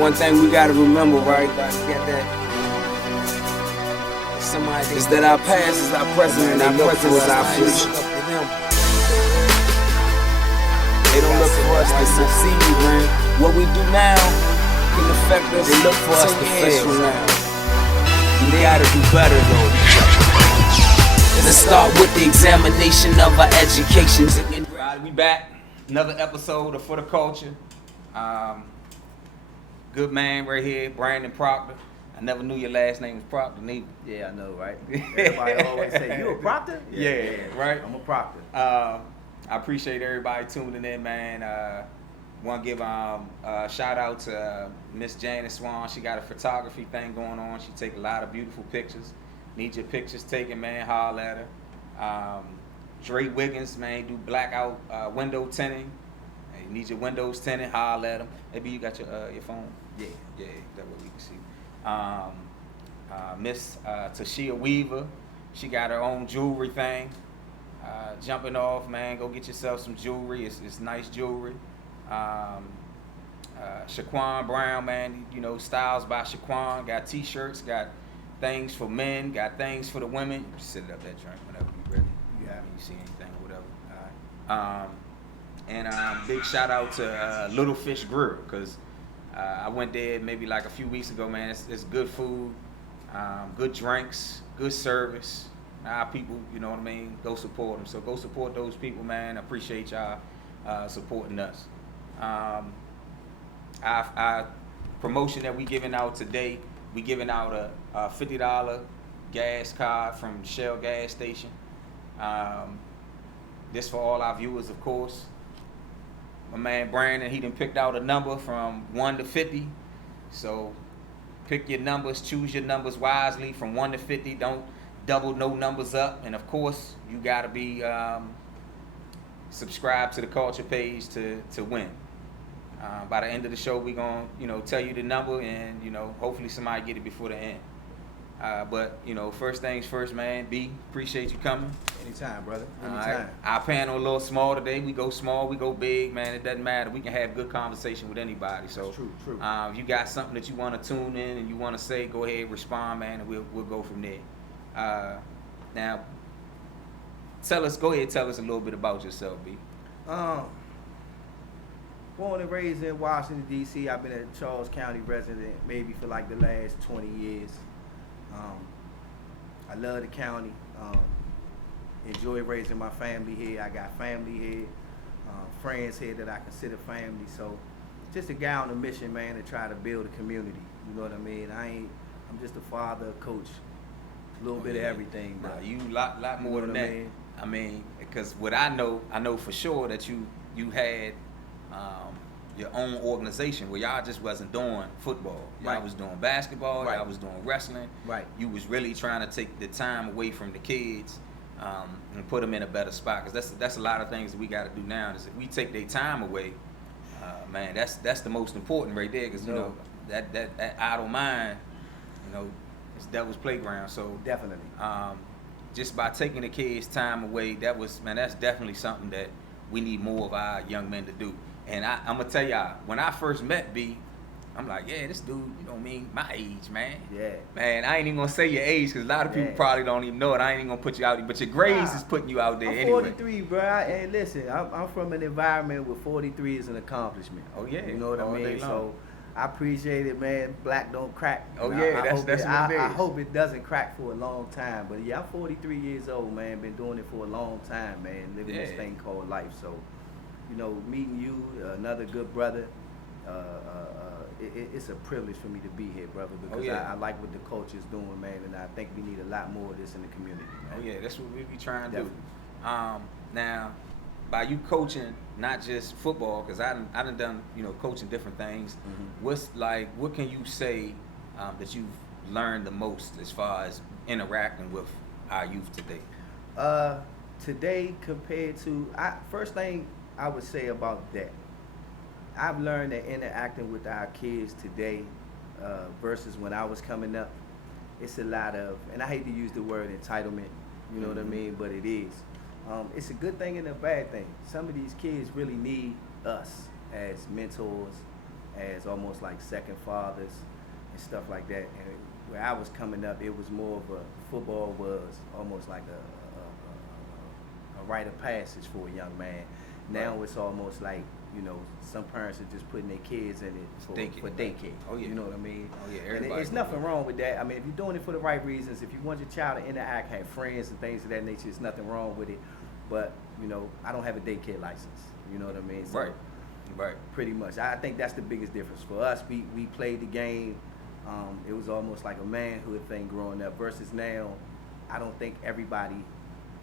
one thing we gotta remember, right? Is that our past is our present and our present is our future. They don't look for us to succeed, man. What we do now can affect us. They look for us to fail now. We gotta do better though. Let's start with the examination of our education. We back. Another episode of For the Culture. Good man right here, Brandon Proctor. I never knew your last name was Proctor, neither. Yeah, I know, right? Everybody always say, you a Proctor? Yeah, right? I'm a Proctor. I appreciate everybody tuning in, man. Want to give a shout out to Miss Janice Swan. She got a photography thing going on. She take a lot of beautiful pictures. Need your pictures taken, man, holler at her. Dre Wiggins, man, do blackout window tinting. Hey, need your windows tinted, holler at him. Maybe you got your phone? Yeah, that way we can see. Miss Tashia Weaver, she got her own jewelry thing. Jumping off, man, go get yourself some jewelry. It's nice jewelry. Shaquan Brown, man, you know, Styles by Shaquan. Got t-shirts, got things for men, got things for the women. You sit it up that drink whenever you're ready. You have me see anything or whatever. All right. And big shout out to Little Fish Grill, because I went there maybe like a few weeks ago, man. It's good food, good drinks, good service. Our people, you know what I mean, go support them. So go support those people, man. I appreciate y'all supporting us. Our promotion that we giving out today, we giving out a $50 gas card from Shell gas station. This for all our viewers, of course. My man Brandon, he done picked out a number from 1 to 50. So pick your numbers, choose your numbers wisely from 1 to 50. Don't double no numbers up. And of course, you gotta be subscribed to the culture page to win. By the end of the show, we gonna tell you the number, and hopefully somebody get it before the end. But first things first, man. B, appreciate you coming. Anytime, brother. Anytime. Right. Our panel a little small today. We go small, we go big, man. It doesn't matter. We can have good conversation with anybody. So that's true. If you got something that you want to tune in and you want to say, go ahead, respond, man, and we'll go from there. Now, tell us a little bit about yourself, B. Born and raised in Washington, D.C. I've been a Charles County resident maybe for like the last 20 years. I love the county. Enjoy raising my family here. I got family here, friends here that I consider family. So just a guy on a mission, man, to try to build a community. You know what I mean? I'm just a father, a coach, a little bit of everything. Bro. Nah, you lot more than that. I mean, because what I know for sure that you had your own organization where y'all just wasn't doing football. Y'all was doing basketball. Y'all was doing wrestling. Right. You was really trying to take the time away from the kids and put them in a better spot. Because that's a lot of things that we got to do now. Is if we take their time away, man, that's the most important right there. Because that idle mind, it's devil's playground. So definitely. Just by taking the kids' time away, that's definitely something that we need more of our young men to do. And I'm gonna tell y'all, when I first met B, I'm like, yeah, this dude, my age, man. Yeah. Man, I ain't even gonna say your age because a lot of people probably don't even know it. I ain't even gonna put you out there, but your grades is putting you out there anyway. I'm 43, bro. And listen, I'm from an environment where 43 is an accomplishment. Oh yeah. You know what I mean? So I appreciate it, man. Black don't crack. Oh yeah, that's what it is. I hope it doesn't crack for a long time. But yeah, I'm 43 years old, man. Been doing it for a long time, man. Living this thing called life. So, meeting you, another good brother, it's a privilege for me to be here, brother, because I like what the culture's doing, man, and I think we need a lot more of this in the community, man. Oh yeah, that's what we be trying to do. Now, by you coaching not just football, because I done coaching different things. Mm-hmm. What can you say that you've learned the most as far as interacting with our youth today? Today compared to first thing I would say about that, I've learned that interacting with our kids today versus when I was coming up, it's a lot of, and I hate to use the word entitlement, you know what I mean, but it is. It's a good thing and a bad thing. Some of these kids really need us as mentors, as almost like second fathers and stuff like that. And where I was coming up, it was more of a football was almost like a rite of passage for a young man. Now Right. it's almost like, you know, some parents are just putting their kids in it for daycare. Oh, yeah. You know what I mean? Oh, yeah, And everybody it's do nothing it. wrong with that. I mean, if you're doing it for the right reasons, if you want your child to interact, have friends and things of that nature, there's nothing wrong with it. But, you know, I don't have a daycare license. You know what I mean? So Right. Right. pretty much. I think that's the biggest difference. For us, we played the game. It was almost like a manhood thing growing up versus now, I don't think everybody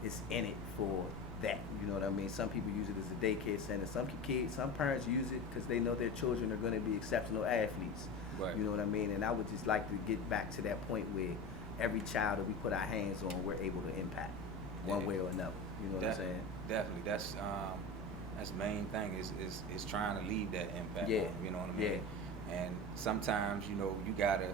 is in it for that. You know what I mean? Some people use it as a daycare center. Some parents use it because they know their children are going to be exceptional athletes. Right. You know what I mean? And I would just like to get back to that point where every child that we put our hands on, we're able to impact one Yeah. way or another. You know what I'm saying? Definitely. That's the main thing is trying to leave that impact. Yeah. On them, you know what I mean? And sometimes, you know, you gotta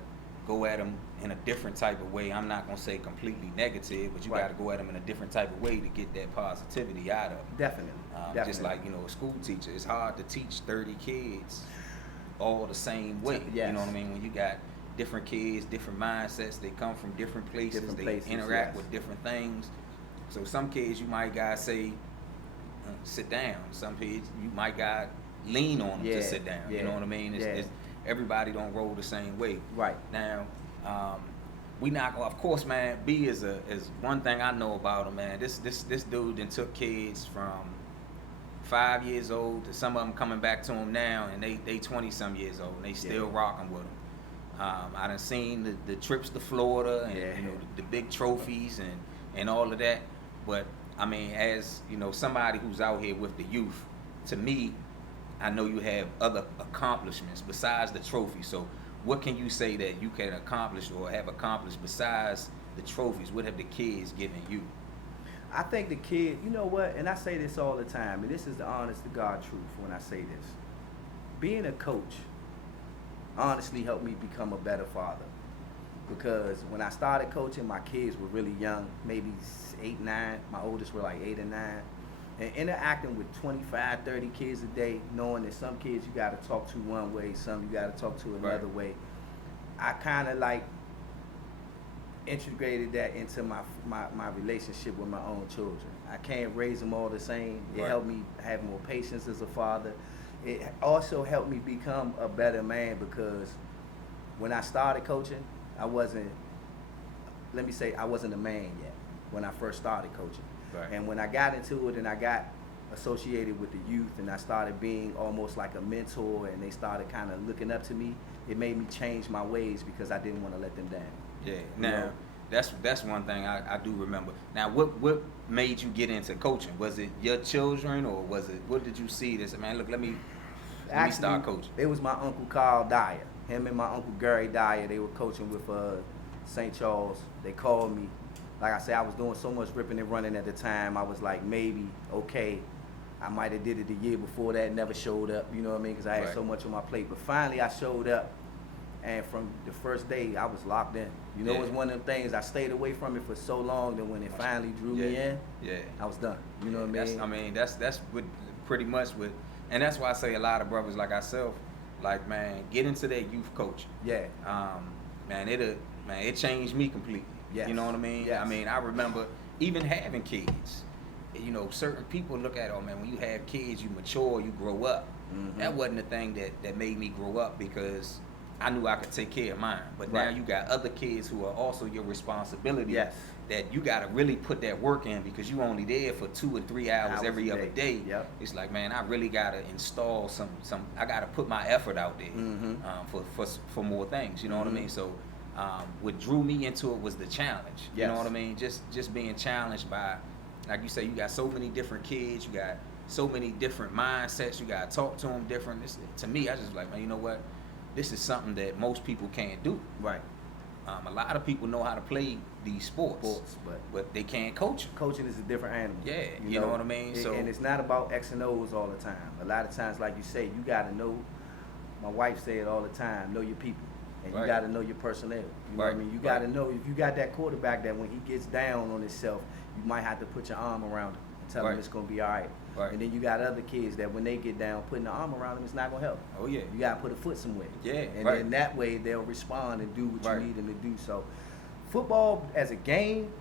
go at them in a different type of way. I'm not gonna say completely negative, but you Right. gotta go at them in a different type of way to get that positivity out of them. Definitely. Definitely. Just like, you know, a school teacher, it's hard to teach 30 kids all the same way. Yes. You know what I mean? When you got different kids, different mindsets, they come from different places, Different they places, interact yes. with different things. So some kids you might gotta say, sit down. Some kids you might gotta lean on them Yeah, to sit down. You yeah, know what I mean? It's, everybody don't roll the same way. Right. Now, we not gonna, of course, man. B is one thing I know about him, man. This dude then took kids from 5 years old to some of them coming back to him now, and they 20 some years old, and they still rocking with him. I done seen the trips to Florida and you know the big trophies and all of that. But I mean, as you know, somebody who's out here with the youth, to me, I know you have other accomplishments besides the trophy. So what can you say that you can accomplish or have accomplished besides the trophies? What have the kids given you? I think the kid, you know what, and I say this all the time, and this is the honest to God truth when I say this. Being a coach honestly helped me become a better father. Because when I started coaching, my kids were really young, maybe 8, 9. My oldest were like 8 and 9. And interacting with 25, 30 kids a day, knowing that some kids you got to talk to one way, some you got to talk to another way. I kind of like integrated that into my relationship with my own children. I can't raise them all the same. It helped me have more patience as a father. It also helped me become a better man because when I started coaching, I wasn't a man yet when I first started coaching. Right. And when I got into it and I got associated with the youth and I started being almost like a mentor and they started kind of looking up to me, it made me change my ways because I didn't want to let them down. Yeah. You Now, know? that's one thing I do remember. Now, what made you get into coaching? Was it your children, or was it, what did you see that said, man, look, let me start coaching? It was my Uncle Carl Dyer. Him and my Uncle Gary Dyer, they were coaching with St. Charles. They called me. Like I said, I was doing so much ripping and running at the time. I was like, maybe, okay, I might have did it the year before that, never showed up, you know what I mean? Because I had so much on my plate. But finally, I showed up. And from the first day, I was locked in. You know, it was one of them things, I stayed away from it for so long that when it finally drew me in, I was done. You know what I mean? That's what pretty much what, and that's why I say a lot of brothers like ourselves, like, man, get into that youth coaching. Yeah. Man, it changed me completely. Yes. You know what I mean? Yes. I mean, I remember even having kids. You know, certain people look at, oh man, when you have kids, you mature, you grow up. Mm-hmm. That wasn't the thing that made me grow up because I knew I could take care of mine. But now you got other kids who are also your responsibility. Yes. That you got to really put that work in because you only there for 2 or 3 hours every other day. Yep. It's like, man, I really got to install some. I got to put my effort out there for more things. You know what I mean? So what drew me into it was the challenge. You know what I mean? Just being challenged by, like you say, you got so many different kids. You got so many different mindsets. You got to talk to them different. To me, I just like, man, you know what? This is something that most people can't do. Right. A lot of people know how to play these sports but they can't coach them. Coaching is a different animal. Yeah, you know what I mean? And it's not about X and O's all the time. A lot of times, like you say, you got to know, my wife say it all the time, know your people. And you got to know your personnel. You know what I mean? You got to know if you got that quarterback that when he gets down on himself, you might have to put your arm around him. and tell them Right. it's gonna be all right. Right. And then you got other kids that when they get down, putting the arm around them, it's not gonna help. Oh yeah. You gotta put a foot somewhere. Yeah, And right. then that way they'll respond and do what Right. you need them to do. So, football as a game,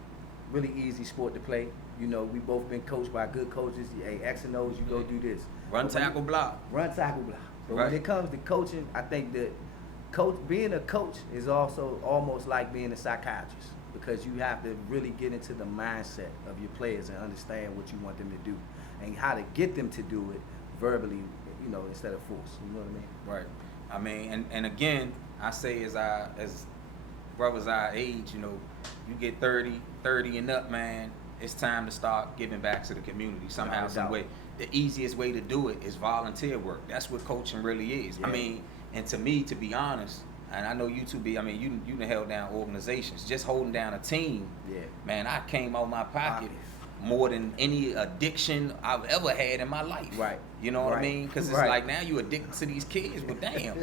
really easy sport to play. You know, we both been coached by good coaches. Hey, X and O's, you go do this. Run, But when tackle, block. Run, tackle, block. But Right. when it comes to coaching, I think that being a coach is also almost like being a psychiatrist, because you have to really get into the mindset of your players and understand what you want them to do and how to get them to do it verbally, you know, instead of force. You know what I mean? Right. I mean, and again, I say as brothers our age, you know, you get 30 and up, man, it's time to start giving back to the community somehow, Without a some doubt. way. The easiest way to do it is volunteer work. That's what coaching really is. Yeah. I mean, and to me, to be honest, and I know you two be, I mean, you done held down organizations. Just holding down a team, Yeah. man, I came out my pocket more than any addiction I've ever had in my life. Right. You know what I Right. mean? Because it's Right. like now you addicted to these kids, but damn,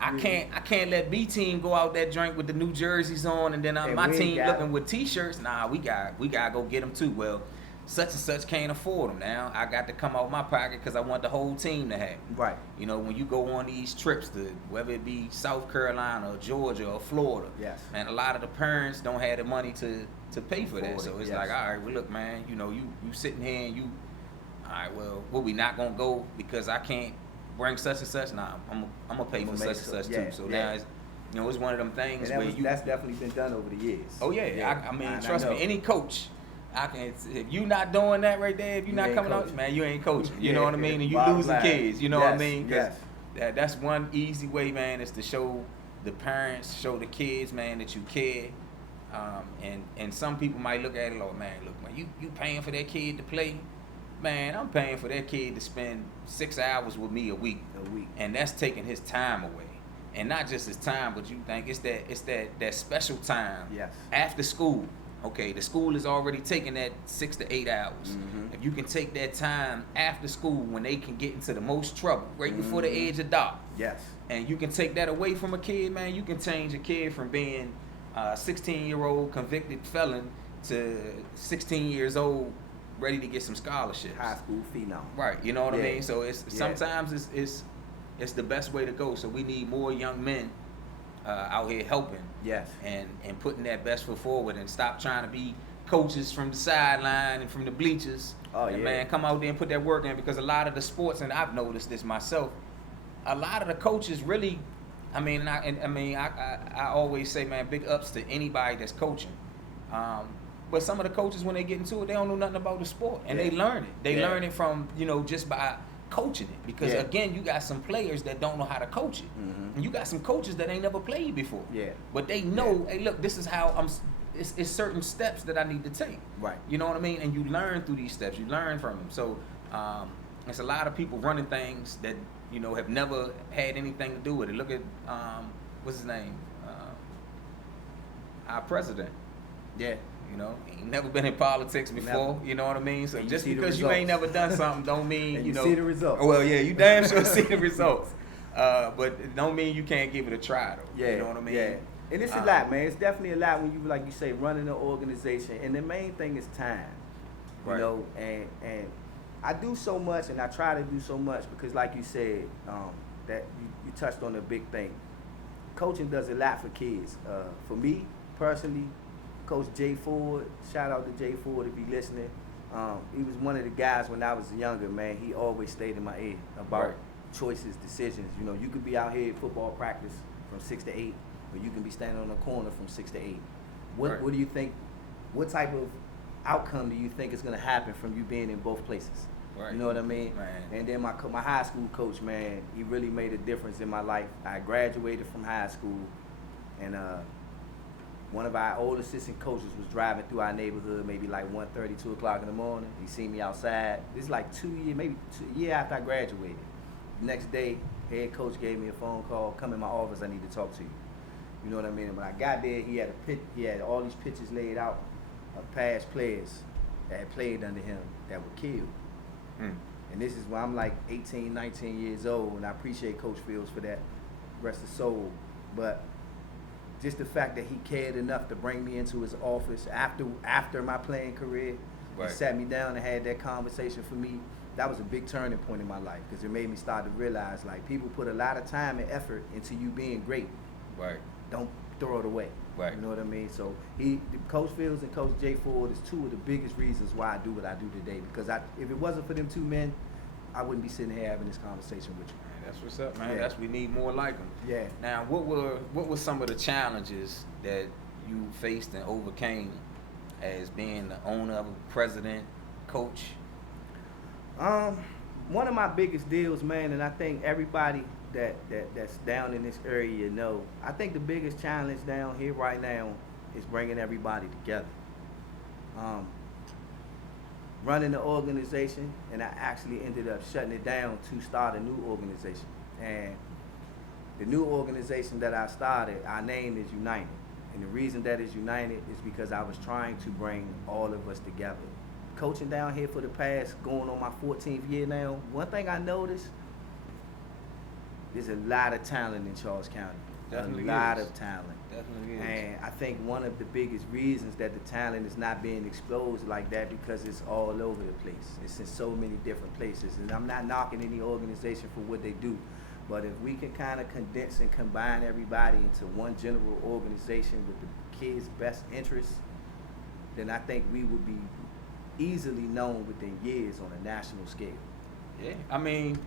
I can't let B team go out that drink with the new jerseys on, and then And my we ain't team got looking 'em. with T-shirts. Nah, we gotta go get them too. Well, such and such can't afford them now. I got to come out my pocket because I want the whole team to have 'em. Right. You know, when you go on these trips to whether it be South Carolina or Georgia or Florida, Yes. man, a lot of the parents don't have the money to pay for that. Afford So it, it's yes. like, all right, well, look, man, you know, you sitting here and you, all right, well, what we not gonna go because I can't bring such and such? Nah, I'm gonna pay I'ma for make such and such yeah, too. So yeah. now it's, you know, it's one of them things And where that's definitely been done over the years. oh yeah, I mean, And trust know. me, any coach. I can, if you not doing that right there, if you You not ain't coming out, coaching. man, you ain't coaching. You Yeah, know what I mean? And you bottom losing line. kids. You know what I Yes, mean? 'Cause yes. that's one easy way, man, is to show the parents, show the kids, man, that you care. And some people might look at it like, man, look, man, you paying for that kid to play? Man, I'm paying for that kid to spend 6 hours with me a week. And that's taking his time away. And not just his time, but you think it's that special time Yes. after school. Okay, the school is already taking that 6 to 8 hours. Mhm. If you can take that time after school when they can get into the most trouble, right before the Mhm. age of dark, Yes. and you can take that away from a kid, man, you can change a kid from being a 16-year-old convicted felon to 16 years old ready to get some scholarships. High school phenom. Right, you know what I Yeah. mean? So it's Yeah. sometimes it's the best way to go. So we need more young men out here helping Yes. and putting that best foot forward, and stop trying to be coaches from the sideline and from the bleachers. Oh, and yeah. man, come out there and put that work in, because a lot of the sports, and I've noticed this myself, a lot of the coaches really, I mean, I always say, man, big ups to anybody that's coaching. But some of the coaches, when they get into it, they don't know nothing about the sport, and they Yeah. learn it. They Yeah. learn it from, you know, just by coaching it. Because Yeah. again, you got some players that don't know how to coach it, Mhm. and you got some coaches that ain't never played before. Yeah. But they know, hey, look, this is how it's certain steps that I need to take. Right. You know what I mean? And you learn through these steps. You learn from them. So it's a lot of people running things that, you know, have never had anything to do with it. Look at what's his name? Our president. Yeah. You know, he ain't never been in politics before. Never. You know what I mean? So And you just see the because you ain't never results. done something, don't mean And you you know. see the results. Well, yeah, you damn sure see the results. But it don't mean you can't give it a try, though. Yeah. You know what I mean? Yeah. And it's a lot, man. It's definitely a lot when you, like you say, running an organization. And the main thing is time. You Right. know, and I do so much, and I try to do so much because, like you said, that you touched on a big thing. Coaching does a lot for kids. For me, personally, Coach Jay Ford, shout out to Jay Ford if he's listening. He was one of the guys when I was younger, man. He always stayed in my ear about Right. choices, decisions. You know, you could be out here at football practice from 6 to 8, or you can be standing on the corner from 6 to 8. Right. What do you think? What type of outcome do you think is going to happen from you being in both places? Right. You know what I mean? Man. And then my high school coach, man, he really made a difference in my life. I graduated from high school, and one of our old assistant coaches was driving through our neighborhood maybe like 1:30, 2 o'clock in the morning. He seen me outside. This is like 2 years, maybe a year after I graduated. The next day, head coach gave me a phone call, come in my office, I need to talk to you. You know what I mean? And when I got there, he had all these pictures laid out of past players that had played under him that were killed. Mm. And this is when I'm like 18, 19 years old, and I appreciate Coach Fields for that, rest his soul. But just the fact that he cared enough to bring me into his office after my playing career Right. He sat me down and had that conversation for me. That was a big turning point in my life because it made me start to realize like people put a lot of time and effort into you being great. Right. Don't throw it away. Right. You know what I mean? So Coach Fields and Coach Jay Ford is two of the biggest reasons why I do what I do today. Because if it wasn't for them two men, I wouldn't be sitting here having this conversation with you. Man, that's what's up, man. Yeah. We need more like them. Yeah. Now, what were some of the challenges that you faced and overcame as being the owner, president, coach? One of my biggest deals, man, and I think everybody that's down in this area know, I think the biggest challenge down here right now is bringing everybody together. Running the organization, and I actually ended up shutting it down to start a new organization. And the new organization that I started, our name is United. And the reason that is United is because I was trying to bring all of us together. Coaching down here for the past, going on my 14th year now, one thing I noticed, there's a lot of talent in Charles County. Definitely a lot is. of talent. Definitely is. And I think one of the biggest reasons that the talent is not being exposed like that because it's all over the place. It's in so many different places. And I'm not knocking any organization for what they do. But if we can kind of condense and combine everybody into one general organization with the kids' best interests, then I think we would be easily known within years on a national scale. Yeah, I mean,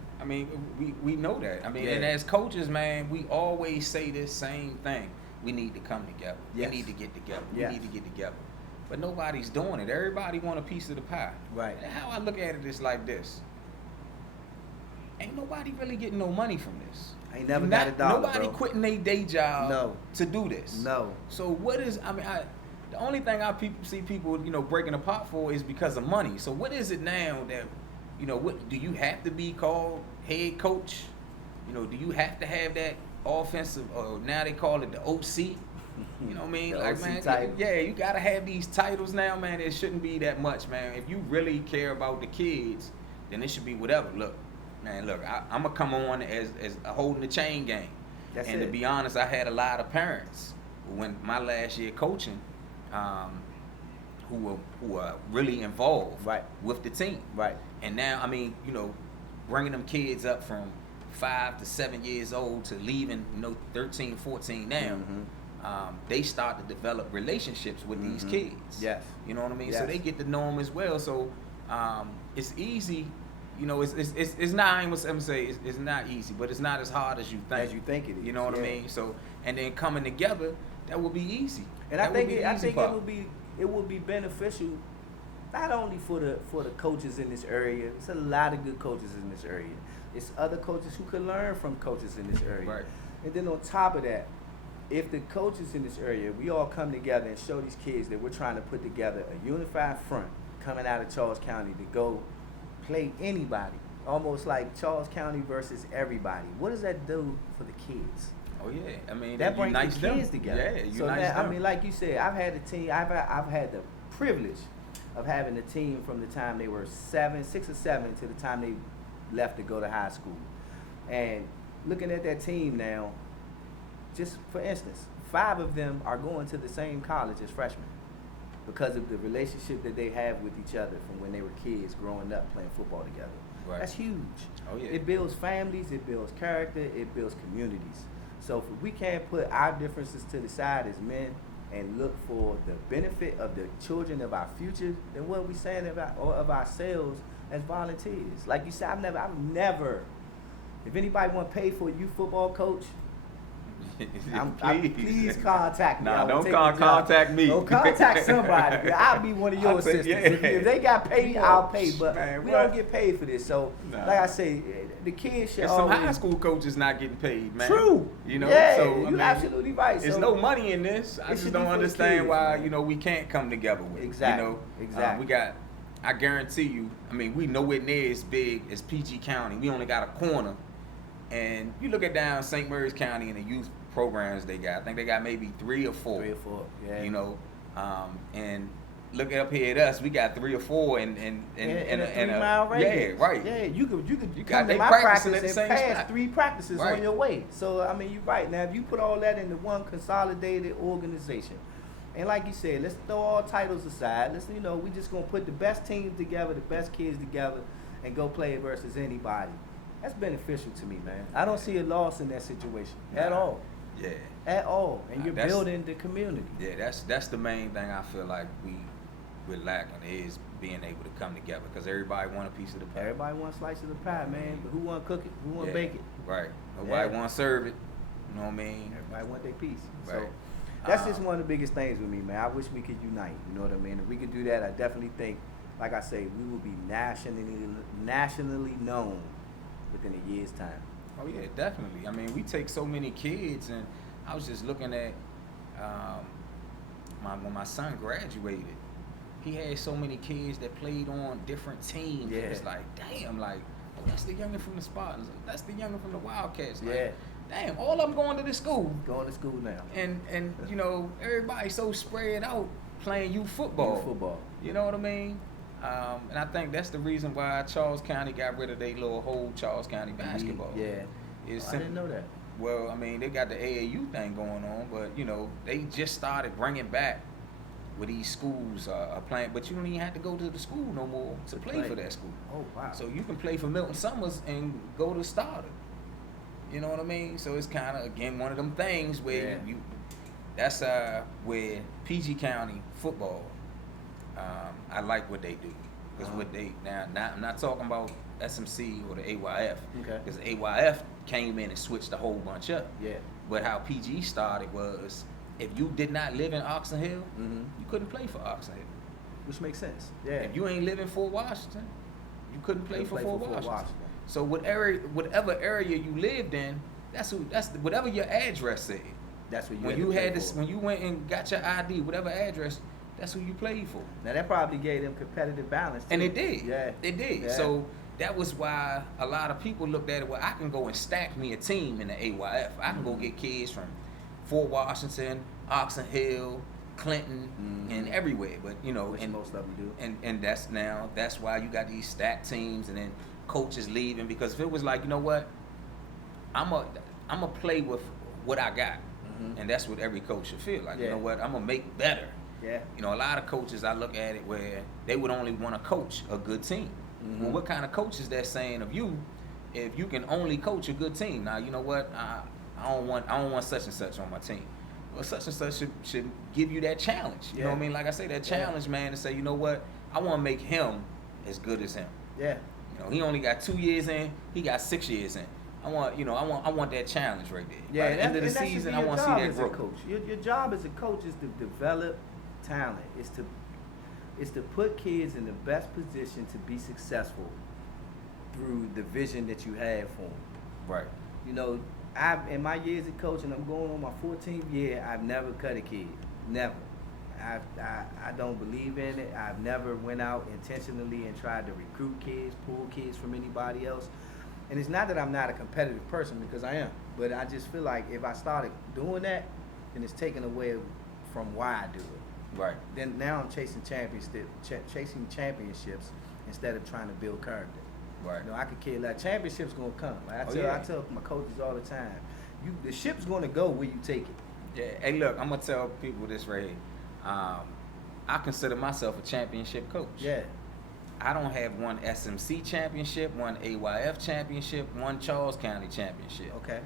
we know that. I mean, Yeah. and as coaches, man, we always say this same thing. We need to come together. Yes. We need to get together. Yes. We need to get together. But nobody's doing it. Everybody want a piece of the pie. Right. And how I look at it is like this. Ain't nobody really getting no money from this. I ain't never got a dollar, Nobody bro. quitting their day job No. to do this. No. So what is, the only thing I see people, breaking apart for is because of money. So what is it now that, what do you have to be called head coach? Do you have to have that offensive, or now they call it the OC? You know what I mean? The Like, OC man, title. yeah, you gotta have these titles now, man. It shouldn't be that much, man. If you really care about the kids, then it should be whatever. Look, I'm gonna come on as holding the chain game. That's and it. to be honest, I had a lot of parents when my last year coaching, who were really involved Right. with the team. Right. And now, bringing them kids up from 5 to 7 years old to leaving, 13, 14 now, they start to develop relationships with these kids. Yes. You know what I mean? Yes. So they get to know them as well. So it's easy. It's not, I'm gonna say it's not easy, but it's not as hard as you think. As you think it is. You know what I yeah. mean? So, and then coming together, that will be easy. And That I would think be the I easy think part. it would be beneficial, not only for the coaches in this area. It's a lot of good coaches in this area. It's other coaches who could learn from coaches in this area. Right. And then on top of that, if the coaches in this area, we all come together and show these kids that we're trying to put together a unified front coming out of Charles County to go play anybody, almost like Charles County versus everybody. What does that do for the kids? Oh yeah, That brings the unites kids them. together. Yeah, so unites now, them. like you said, I've had a team. I've had the privilege of having a team from the time they were 6 or 7 to the time they left to go to high school. And looking at that team now, just for instance, 5 of them are going to the same college as freshmen because of the relationship that they have with each other from when they were kids growing up playing football together. Right. That's huge. Oh yeah. It builds families, it builds character, it builds communities. So if we can't put our differences to the side as men and look for the benefit of the children of our future, then what are we saying about or of ourselves as volunteers? Like you said, I've never, if anybody want to pay for a youth football coach, please contact me. Nah, I will don't take the job. contact me. Don't contact somebody. I'll be one of your I'll say, assistants. yeah. If they got paid, I'll pay. But Man, we what? don't get paid for this. So, Nah. like I say, the kids should There's some always. high school coaches not getting paid, man. True. You know, Yeah, so you're absolutely right. There's So- no money in this. I It just should don't be for the understand kids, why, man. we can't come together with Exactly. it. Exactly. I guarantee you, we nowhere near as big as PG County. We only got a corner. And you look at down St. Mary's County and the youth programs they got. I think they got maybe 3 or 4. 3 or 4. Yeah. And look up here at us, we got 3 or 4 in in a 3 mile yeah, radius. right. Yeah, you could got- come they to my practicing practice at and the same pass spot. 3 practices Right. on your way. So you're right. Now if you put all that into one consolidated organization, And like you said, let's throw all titles aside. Let's, you know, we just gonna put the best teams together, the best kids together, and go play versus anybody. That's beneficial to me, man. I don't see a loss in that situation at all. Yeah. At all. And you're That's- building the community. Yeah, that's the main thing I feel like we're lacking is being able to come together because everybody want a piece of the pie. Everybody wants a slice of the pie, man. But who want to cook it? Who want to bake it? Right. Nobody Yeah. want to serve it. You know what I mean? Everybody want their piece. Right. So that's just one of the biggest things with me, man. I wish we could unite. You know what I mean? If we could do that, I definitely think, like I say, we will be nationally known within a year's time. Oh yeah, definitely. I mean, we take so many kids, and I was just looking at when my son graduated. He had so many kids that played on different teams. Yeah. It was like, damn, like, oh, that's the youngin' from the Spartans. That's the youngin' from the Wildcats. Like, Yeah. damn, all of them going to this school. Going to school now. And you know, everybody's so spread out playing youth football. Youth football. You know what I mean? And I think that's the reason why Charles County got rid of their little whole Charles County basketball. Yeah. I didn't know that. Well, I mean, they got the AAU thing going on, but you know, they just started bringing back where these schools are playing, but you don't even have to go to the school no more to play for that school. Oh, wow. So you can play for Milton Summers and go to starter. You know what I mean? So it's kind of, again, one of them things where that's where PG County football, I like what they do. Because what they, I'm not talking about SMC or the AYF. Okay. Because AYF came in and switched a whole bunch up. Yeah. But how PG started was, if you did not live in Oxon Hill, Mm-hmm. you couldn't play for Oxon Hill. Which makes sense. Yeah. If you ain't live in Fort Washington, you couldn't play for Fort Washington. Washington. So whatever area you lived in, that's whatever your address said. That's what you When had you to play had this, for. when you went and got your ID, whatever address, that's who you played for. Now that probably gave them competitive balance too. And it did. Yeah. It did. Yeah. So that was why a lot of people looked at it, well, I can go and stack me a team in the AYF. I can go get kids from Fort Washington, Oxon Hill, Clinton, and everywhere. But you know, Which and most of them do. and that's why you got these stacked teams, and then coaches leaving, because if it was like, you know what, I'm a play with what I got, and that's what every coach should feel like. You Yeah. know what, I'm gonna make better. Yeah. You know, a lot of coaches, I look at it where they would only want to coach a good team. Well, what kind of coach is that saying of you if you can only coach a good team? Now, you know what, I don't want such and such on my team. Well, such and such should give you that challenge. You know what I mean? Like I say, that challenge, man, to say, you know what, I want to make him as good as him. Yeah. You know, he only got 2 years in, he got 6 years in. I want that challenge right there. Yeah. By the end of the and that should season, be I your want to see job that as a growth. coach. Your job as a coach is to develop talent. It's to put kids in the best position to be successful through the vision that you have for them. Right. You know, in my years of coaching, I'm going on my 14th year, I've never cut a kid. Never. I don't believe in it. I've never went out intentionally and tried to recruit kids, pull kids from anybody else. And it's not that I'm not a competitive person, because I am. But I just feel like if I started doing that, then it's taken away from why I do it. Right. Then now I'm chasing championships instead of trying to build character. Right. You know, I could care less. Championships gonna come. Like Oh, yeah. I tell my coaches all the time, the ship's gonna go where you take it. Yeah. Hey, look, I'm gonna tell people this right here. I consider myself a championship coach. Yeah. I don't have one SMC championship, one AYF championship, one Charles County championship. Okay.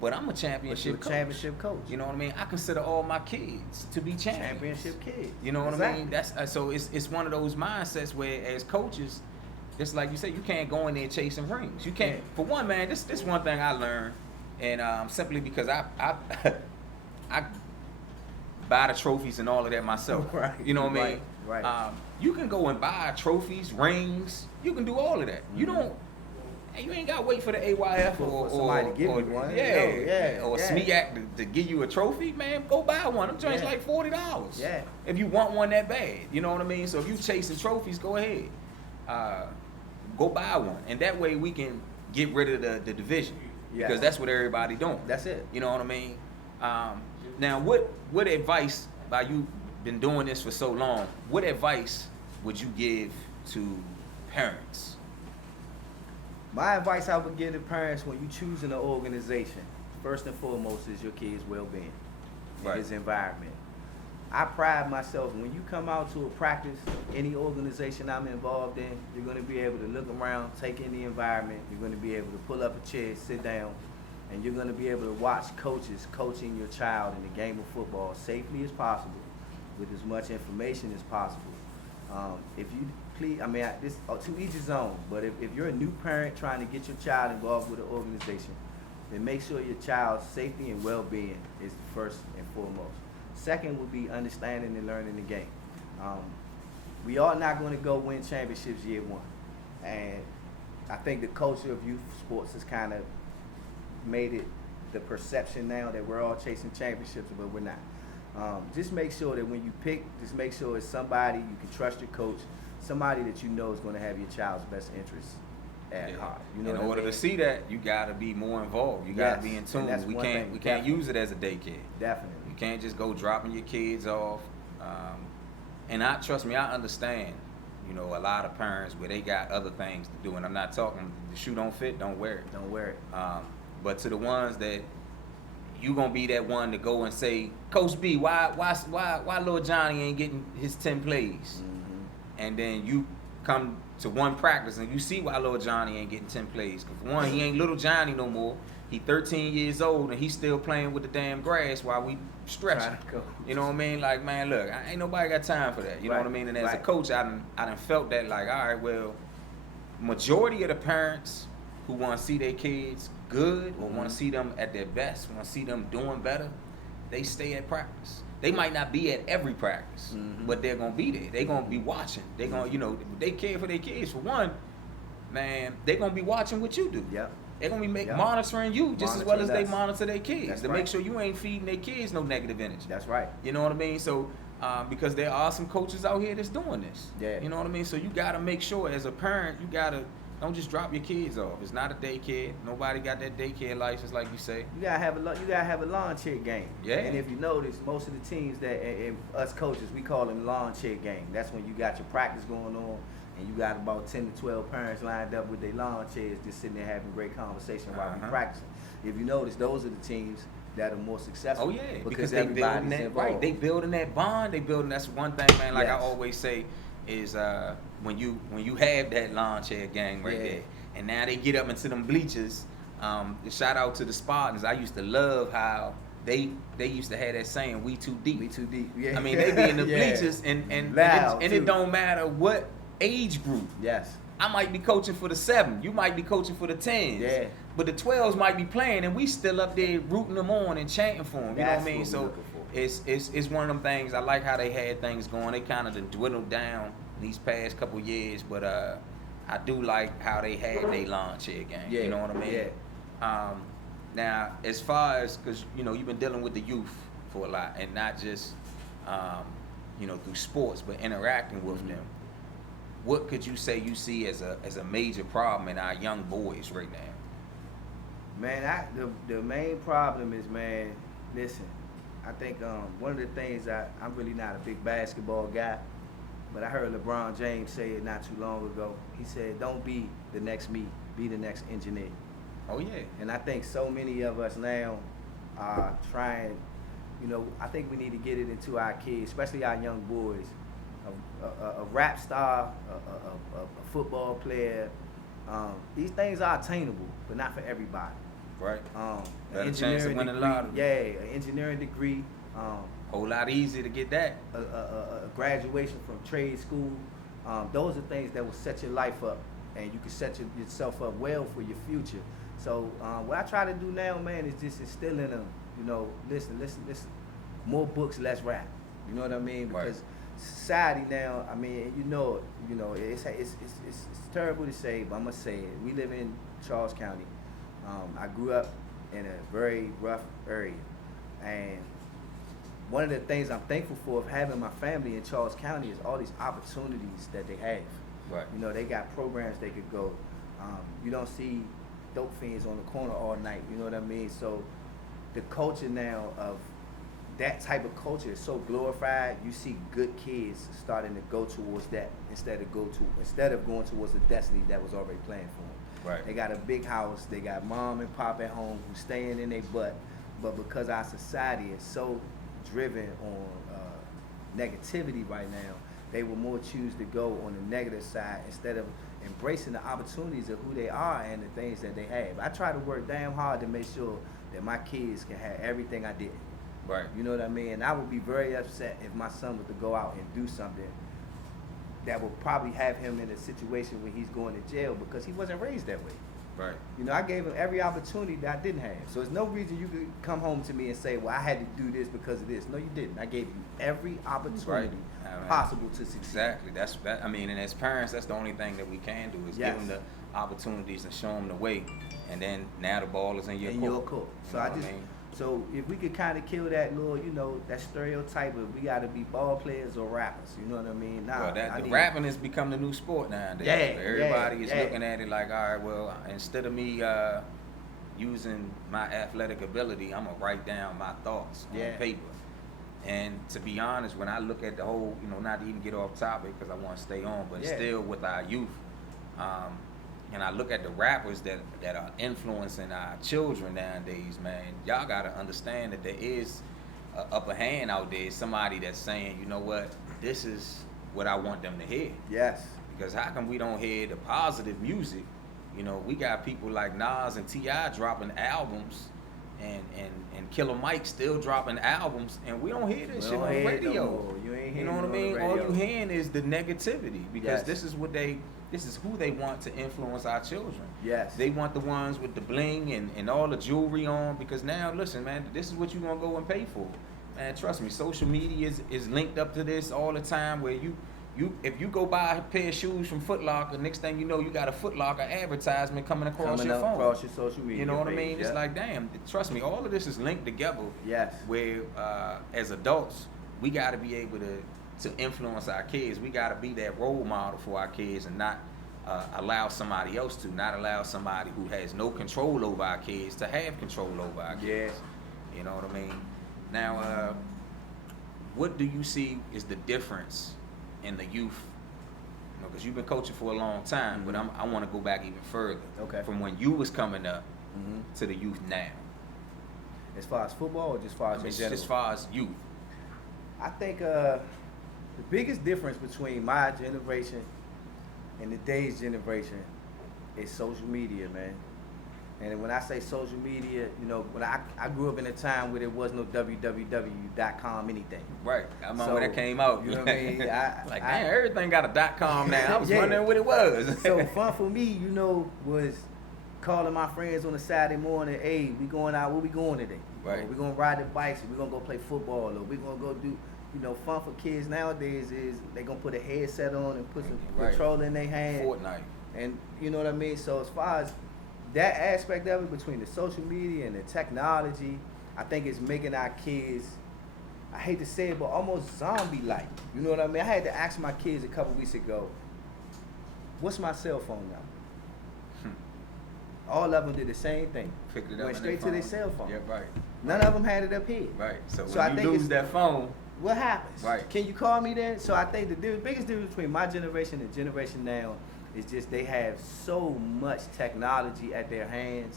But I'm a But you're championship a coach. championship coach. You know what I mean? I consider all my kids to be champions. Championship kids. You know what I Exactly. mean? That's so it's one of those mindsets where, as coaches, just like you said, you can't go in there chasing rings. You can't. Yeah. For one, man, this one thing I learned, and simply because I buy the trophies and all of that myself. Right. You know what I mean? Right. You can go and buy trophies, rings. You can do all of that. You don't. You ain't got to wait for the AYF For somebody to give you one. Yeah, No, or yeah. SMEAC to give you a trophy, man. Go buy one. Them joints Yeah. like $40. Yeah. If you want one that bad, you know what I mean. So if you chasing trophies, go ahead. Go buy one, and that way we can get rid of the division, Yeah. because that's what everybody doing. That's it. You know what I mean? Now, what advice, by you been doing this for so long, what advice would you give to parents? My advice I would give to parents when you choosing an organization, first and foremost is your kid's well-being, Right. his environment. I pride myself, when you come out to a practice, any organization I'm involved in, you're going to be able to look around, take in the environment. You're going to be able to pull up a chair, sit down, and you're going to be able to watch coaches coaching your child in the game of football safely as possible, with as much information as possible. If you please, I mean, this to each his own, but if you're a new parent trying to get your child involved with an organization, then make sure your child's safety and well-being is first and foremost. Second would be understanding and learning the game. We are not going to go win championships year one. And I think the culture of youth sports has kind of made it the perception now that we're all chasing championships, but we're not. Just make sure that when you pick, just make sure it's somebody you can trust, your coach, somebody that you know is going to have your child's best interests at heart. You know, in order to see that, you got to be more involved. You got to be in tune. We can't use it as a daycare. Definitely. You can't just go dropping your kids off. And trust me, I understand. You know, a lot of parents where they got other things to do, and I'm not talking the shoe don't fit, don't wear it. Don't wear it. But to the ones that you gonna be that one to go and say, Coach B, why little Johnny ain't getting his 10 plays? Mm-hmm. And then you come to one practice and you see why little Johnny ain't getting 10 plays. Cause for one, he ain't little Johnny no more. He 13 years old and he's still playing with the damn grass while we stretching. You know what I mean? Like, man, look, ain't nobody got time for that. You know what I mean? And as a coach, I done felt that, like, all right, well, majority of the parents who want to see their kids good or want to see them at their best, want to see them doing better, they stay at practice. They might not be at every practice, but they're going to be there. They're going to be watching. They're going to, you know, they care for their kids. For one, man, they're going to be watching what you do. Yep. They're going to be monitoring you just as well as they monitor their kids. That's to right. make sure you ain't feeding their kids no negative energy. That's right. You know what I mean? So, because there are some coaches out here that's doing this. Yeah. You know what I mean? So you got to make sure as a parent, you got to, don't just drop your kids off. It's not a daycare. Nobody got that daycare license, like you say. You gotta have a lawn chair game. Yeah. And if you notice, most of the teams that and us coaches, we call them lawn chair game. That's when you got your practice going on, and you got about 10 to 12 parents lined up with their lawn chairs, just sitting there having great conversation while we practicing. If you notice, those are the teams that are more successful. Oh yeah, because they building everybody's that involved. right. They building that bond. They building. That's one thing, man. Like I always say, is when you have that lawn chair gang right there. And now they get up into them bleachers. Shout out to the Spartans. I used to love how they used to have that saying, "We too deep." We too deep. Yeah. I mean, they be in the bleachers, and it don't matter what age group. Yes. I might be coaching for the 7. You might be coaching for the 10s. Yeah. But the 12s might be playing, and we still up there rooting them on and chanting for them. You know what I mean? So it's one of them things. I like how they had things going. They kind of dwindled down these past couple years, but I do like how they had their lawn chair game. Yeah, you know what I mean? Yeah. Now, as far as, because, you know, you've been dealing with the youth for a lot, and not just, you know, through sports, but interacting with them. What could you say you see as a major problem in our young boys right now? Man, the main problem is, man, listen, I think one of the things, I'm really not a big basketball guy, but I heard LeBron James say it not too long ago. He said, don't be the next me, be the next engineer. Oh, yeah. And I think so many of us now are trying, you know, I think we need to get it into our kids, especially our young boys. A rap star, a football player, these things are attainable, but not for everybody. Right. An chance of winning a lottery. Yeah, an engineering degree. Whole lot easier to get that. A graduation from trade school. Those are things that will set your life up, and you can set yourself up well for your future. So what I try to do now, man, is just instilling them, you know, listen, more books, less rap. You know what I mean? Because society now, I mean, you know, it's terrible to say, but I'm gonna say it. We live in Charles County. I grew up in a very rough area, and one of the things I'm thankful for of having my family in Charles County is all these opportunities that they have. Right. You know, they got programs they could go. You don't see dope fiends on the corner all night. You know what I mean? So the culture now of that type of culture is so glorified. You see good kids starting to go towards that instead of going towards the destiny that was already planned for them. Right. They got a big house. They got mom and pop at home who's staying in their butt. But because our society is so driven on negativity right now, they will more choose to go on the negative side instead of embracing the opportunities of who they are and the things that they have. I try to work damn hard to make sure that my kids can have everything I did. Right. You know what I mean? And I would be very upset if my son was to go out and do something that would probably have him in a situation where he's going to jail because he wasn't raised that way. Right. You know, I gave him every opportunity that I didn't have. So there's no reason you could come home to me and say, well, I had to do this because of this. No, you didn't. I gave you every opportunity possible to succeed. Exactly. I mean, and as parents, that's the only thing that we can do is give them the opportunities and show them the way. And then now the ball is in your court. So So if we could kind of kill that little, you know, that stereotype of we got to be ball players or rappers, you know what I mean? Well, the rapping has become the new sport nowadays. Yeah, everybody is looking at it like, all right, well, instead of me using my athletic ability, I'm gonna write down my thoughts on paper. And to be honest, when I look at the whole, you know, not to even get off topic because I want to stay on, but still with our youth. And I look at the rappers that are influencing our children nowadays, man, y'all got to understand that there is an upper hand out there, somebody that's saying, you know what, this is what I want them to hear. Yes. Because how come we don't hear the positive music? You know, we got people like Nas and T.I. dropping albums and Killer Mike still dropping albums, and we don't hear this shit on the radio. You know what I mean? All you hearing is the negativity because this is who they want to influence our children. Yes. They want the ones with the bling and all the jewelry on because now, listen, man, this is what you're going to go and pay for. Man, trust me, social media is linked up to this all the time where if you go buy a pair of shoes from Foot Locker, next thing you know, you got a Foot Locker advertisement coming across your phone. Across your social media. You know what I mean? It's like, damn, trust me, all of this is linked together. Yes. Where as adults, we got to be able to influence our kids. We got to be that role model for our kids and not allow somebody else to, not allow somebody who has no control over our kids to have control over our kids. You know what I mean? Now, what do you see is the difference in the youth? You know, because you've been coaching for a long time, but I want to go back even further. Okay. From when you was coming up to the youth now. As far as football or just as far as youth? I think the biggest difference between my generation and today's generation is social media, man. And when I say social media, you know, when I grew up in a time where there was no www.com anything. Right. I remember when that came out. You know what I mean? Man, everything got a .com now. I was wondering what it was. So fun for me, you know, was calling my friends on a Saturday morning, hey, we going out, where we going today? Right. Or we gonna ride the bikes, or we gonna go play football, or we gonna go do, you know, fun for kids nowadays is they gonna put a headset on and put some controller in their hand. Fortnite. And you know what I mean? So as far as that aspect of it, between the social media and the technology, I think it's making our kids, I hate to say it, but almost zombie-like. You know what I mean? I had to ask my kids a couple weeks ago, what's my cell phone number? All of them did the same thing. Picked it up. Went straight to their cell phone. Yeah, right. None of them had it up here. Right. So I when think you lose that phone, what happens? Right. Can you call me then? So I think the biggest difference between my generation and generation now is just they have so much technology at their hands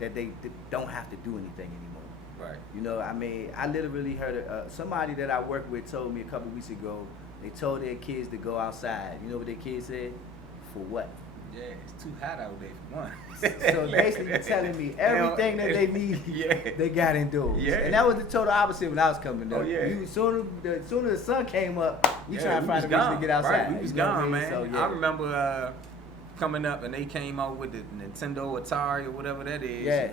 that they don't have to do anything anymore. Right. You know, I mean, I literally heard somebody that I work with told me a couple weeks ago, they told their kids to go outside. You know what their kids said? For what? Yeah, it's too hot out there for one. So basically you're telling me everything that they need, they got indoors. Yeah. And that was the total opposite when I was coming up. Oh, yeah. As soon as the sun came up, we trying to find a reason to get outside. Right, we was gone, man. So, I remember coming up and they came out with the Nintendo Atari or whatever that is. Yeah.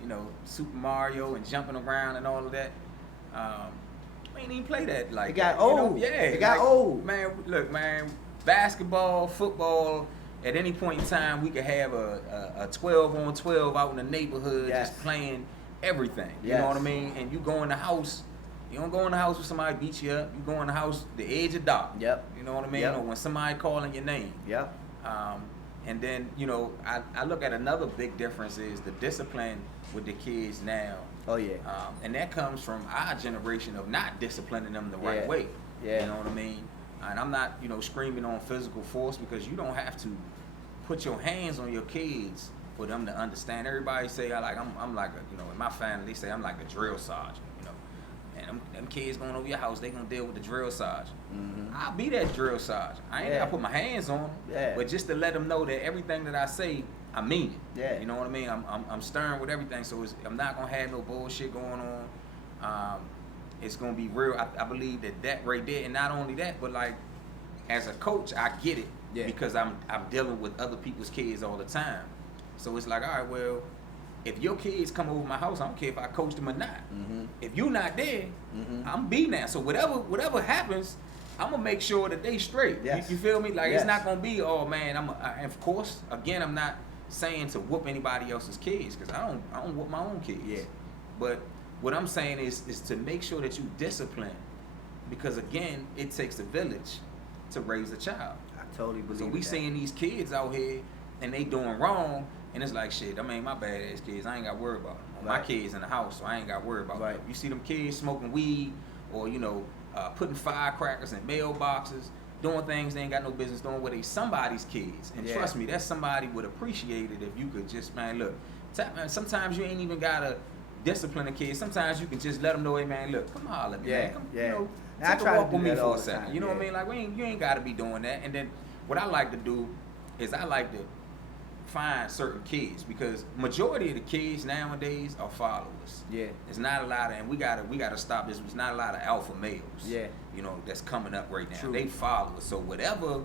You know, Super Mario and jumping around and all of that. We ain't even play that like it got that, old. You know? Yeah. It got old. Man, look, man, basketball, football, at any point in time, we could have a 12-on-12 out in the neighborhood just playing everything. You know what I mean? And you go in the house, you don't go in the house when somebody beats you up. You go in the house, the edge of dark. Yep. You know what I mean? Yep. Or when somebody calling your name. Yep. And then, you know, I look at another big difference is the discipline with the kids now. Oh, yeah. And that comes from our generation of not disciplining them the right way. Yeah. You know what I mean? And I'm not, you know, screaming on physical force because you don't have to put your hands on your kids for them to understand. Everybody say I'm like a, you know, in my family they say I'm like a drill sergeant, you know. And them kids going over your house, they gonna deal with the drill sergeant. Mm-hmm. I'll be that drill sergeant. I ain't gotta put my hands on them, but just to let them know that everything that I say, I mean it. Yeah. You know what I mean? I'm stern with everything, so I'm not gonna have no bullshit going on. It's gonna be real. I believe that right there, and not only that, but like as a coach, I get it because I'm dealing with other people's kids all the time. So it's like, all right, well, if your kids come over my house, I don't care if I coach them or not. Mm-hmm. If you're not there, I'm be now. So whatever happens, I'm gonna make sure that they straight. Yes. You feel me? Like Yes. it's not gonna be, oh man, and of course, again, I'm not saying to whoop anybody else's kids because I don't whoop my own kids. Yeah. But what I'm saying is to make sure that you discipline, because again, it takes a village to raise a child. I totally believe So we that. seeing these kids out here and they doing wrong, and it's like shit. I mean, my bad ass kids, I ain't got to worry about them. My Right. kids in the house, so I ain't got to worry about Right. them. You see them kids smoking weed, or putting firecrackers in mailboxes, doing things they ain't got no business doing with somebody's kids. And Yeah. trust me, that somebody would appreciate it if you could just, man, look. Man, sometimes you ain't even gotta discipline a kid. Sometimes you can just let them know, hey man, look, come holler at me, man. Come, yeah. And I take a try to walk do with me that for all a the second. time, You know what I yeah. mean? Like you ain't gotta be doing that. And then what I like to do is I like to find certain kids, because majority of the kids nowadays are followers. Yeah. There's not a lot of, and we gotta stop this. There's not a lot of alpha males. Yeah. That's coming up right now. True. They followers. So whatever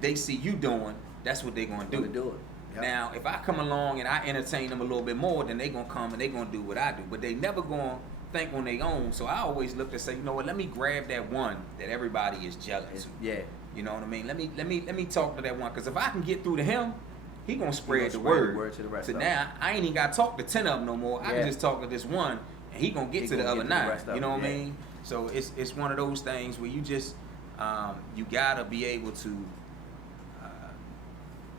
they see you doing, that's what they're gonna do. Gonna do it. Yep. Now, if I come along and I entertain them a little bit more, then they gonna come and they gonna do what I do. But they never gonna think on their own. So I always look to say, you know what? Let me grab that one that everybody is jealous of. Yeah. You know what I mean? Let me talk to that one, because if I can get through to him, he gonna spread the spread word. the word to the rest So of now I ain't even got to talk to 10 of them no more. I Yeah. can just talk to this one, and he gonna get He to the gonna other get to the 9. rest of You know them, what I yeah. mean? So it's one of those things where you just you gotta be able to,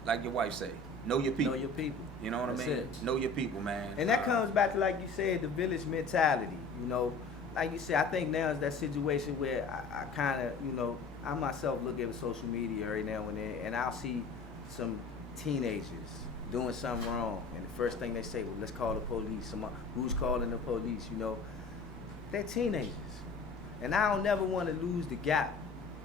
like your wife say, know your people. Know your people. You know what That's I mean? it. Know your people, man. And that comes back to, like you said, the village mentality. Like you said, I think now is that situation where I kind of, I myself look at social media every now and then, and I'll see some teenagers doing something wrong, and the first thing they say, well, let's call the police. Who's calling the police? They're teenagers, and I don't never want to lose the gap.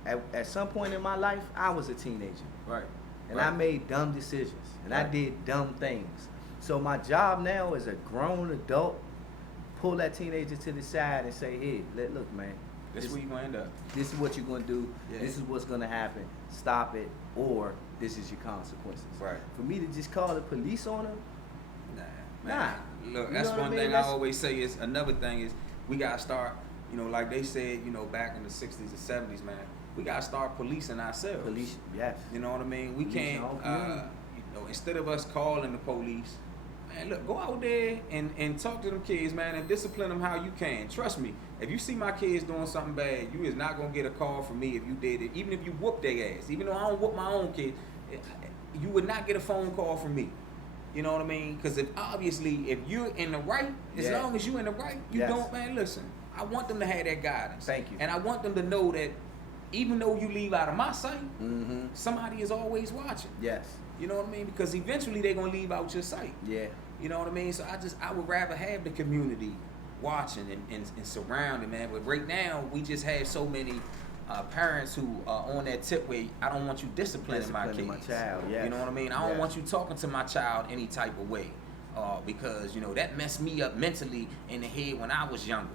At some point in my life, I was a teenager. Right. And Right. I made dumb decisions, and I Right. did dumb things. So my job now as a grown adult, pull that teenager to the side and say, hey, look, man, This where you gonna end up. this is what you're going to do. Yeah. This is what's going to happen. Stop it, or this is your consequences. Right. For me to just call the police on them, Man. Look, You that's know what I one mean? thing I That's- always say. Is another thing is we gotta start, like they said, back in the 60s and 70s, man, we gotta start policing ourselves. police, yes. You know what I mean? We Policing can't, our community. instead of us calling the police, man, look, go out there and talk to them kids, man, and discipline them how you can. Trust me, if you see my kids doing something bad, you is not gonna get a call from me if you did it. Even if you whoop their ass, even though I don't whoop my own kid, you would not get a phone call from me. You know what I mean? Because if you're in the right, as Yeah. long as you're in the right, you Yes. don't, man, listen, I want them to have that guidance. Thank you. And I want them to know that even though you leave out of my sight, Mm-hmm. somebody is always watching. Yes. You know what I mean? Because eventually they're gonna leave out your sight. Yeah. You know what I mean? So I would rather have the community watching and surrounding, man. But right now we just have so many parents who are on that tip where I don't want you disciplining my kids. Disciplining my child, yes. You know what I mean? I don't Yes. want you talking to my child any type of way, because that messed me up mentally in the head when I was younger.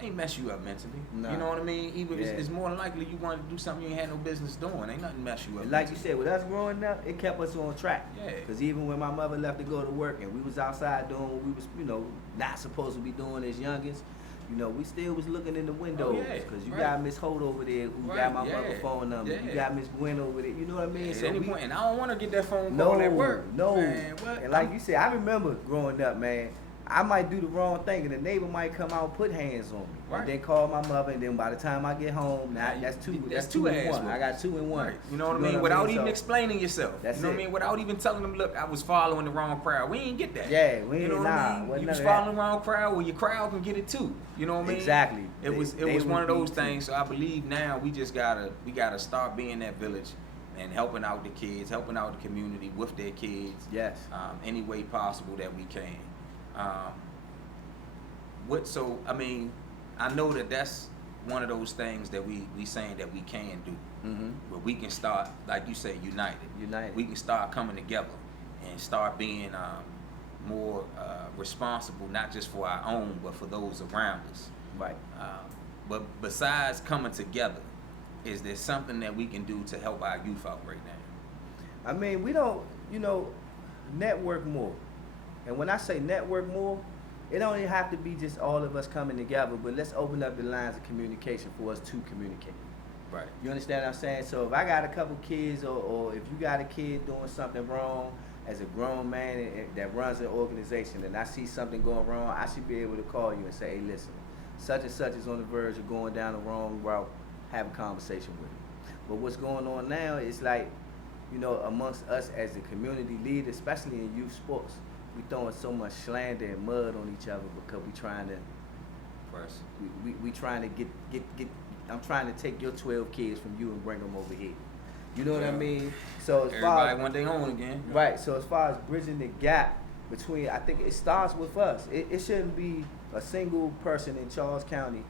They ain't mess you up mentally. No. You know what I mean? Even Yeah. it's more than likely you want to do something you ain't had no business doing. Ain't nothing mess you up. And like you mentally. said, with us growing up, it kept us on track. Yeah. Because even when my mother left to go to work and we was outside doing what we was, not supposed to be doing as youngins, we still was looking in the windows. yeah, Because you right. got Miss Holt over there who Right, got my yeah, mother's phone number. yeah. You got Miss Gwen over there. You know what I mean? At So any we- point, and I don't want to get that phone No, call at work. no. Man, what? And like you said, I remember growing up, man. I might do the wrong thing, and the neighbor might come out and put hands on me, Right. and then call my mother. And then by the time I get home, now that's two. That's two two in ass one. I got 2 in one. Right. You know what I mean? Without even So- explaining yourself. That's You know what it. I mean? Without even telling them, look, I was following the wrong crowd. We ain't get that. Yeah, we You know ain't- what nah, I mean? wasn't You none was of that. following the wrong crowd, well, your crowd can get it too. You know what I mean? Exactly. It was They one of would those be too. things. So I believe now we just gotta start being that village and helping out the kids, helping out the community with their kids. Yes. Any way possible that we can. I know that that's one of those things that we saying that we can do. Mm-hmm. Where we can start, like you say, united. We can start coming together and start being more responsible, not just for our own, but for those around us. Right. But besides coming together, is there something that we can do to help our youth out right now? I mean, we don't, network more. And when I say network more, it don't even have to be just all of us coming together, but let's open up the lines of communication for us to communicate. Right. You understand what I'm saying? So if I got a couple kids, or if you got a kid doing something wrong, as a grown man that runs an organization, and I see something going wrong, I should be able to call you and say, hey, listen, such and such is on the verge of going down the wrong route, have a conversation with him. But what's going on now is like, amongst us as the community leader, especially in youth sports, we throwing so much slander and mud on each other because we trying to, we trying to get, I'm trying to take your 12 kids from you and bring them over here. You know what I mean? So as far everybody want their own again. Right. So as far as bridging the gap between, I think it starts with us. It shouldn't be a single person in Charles County.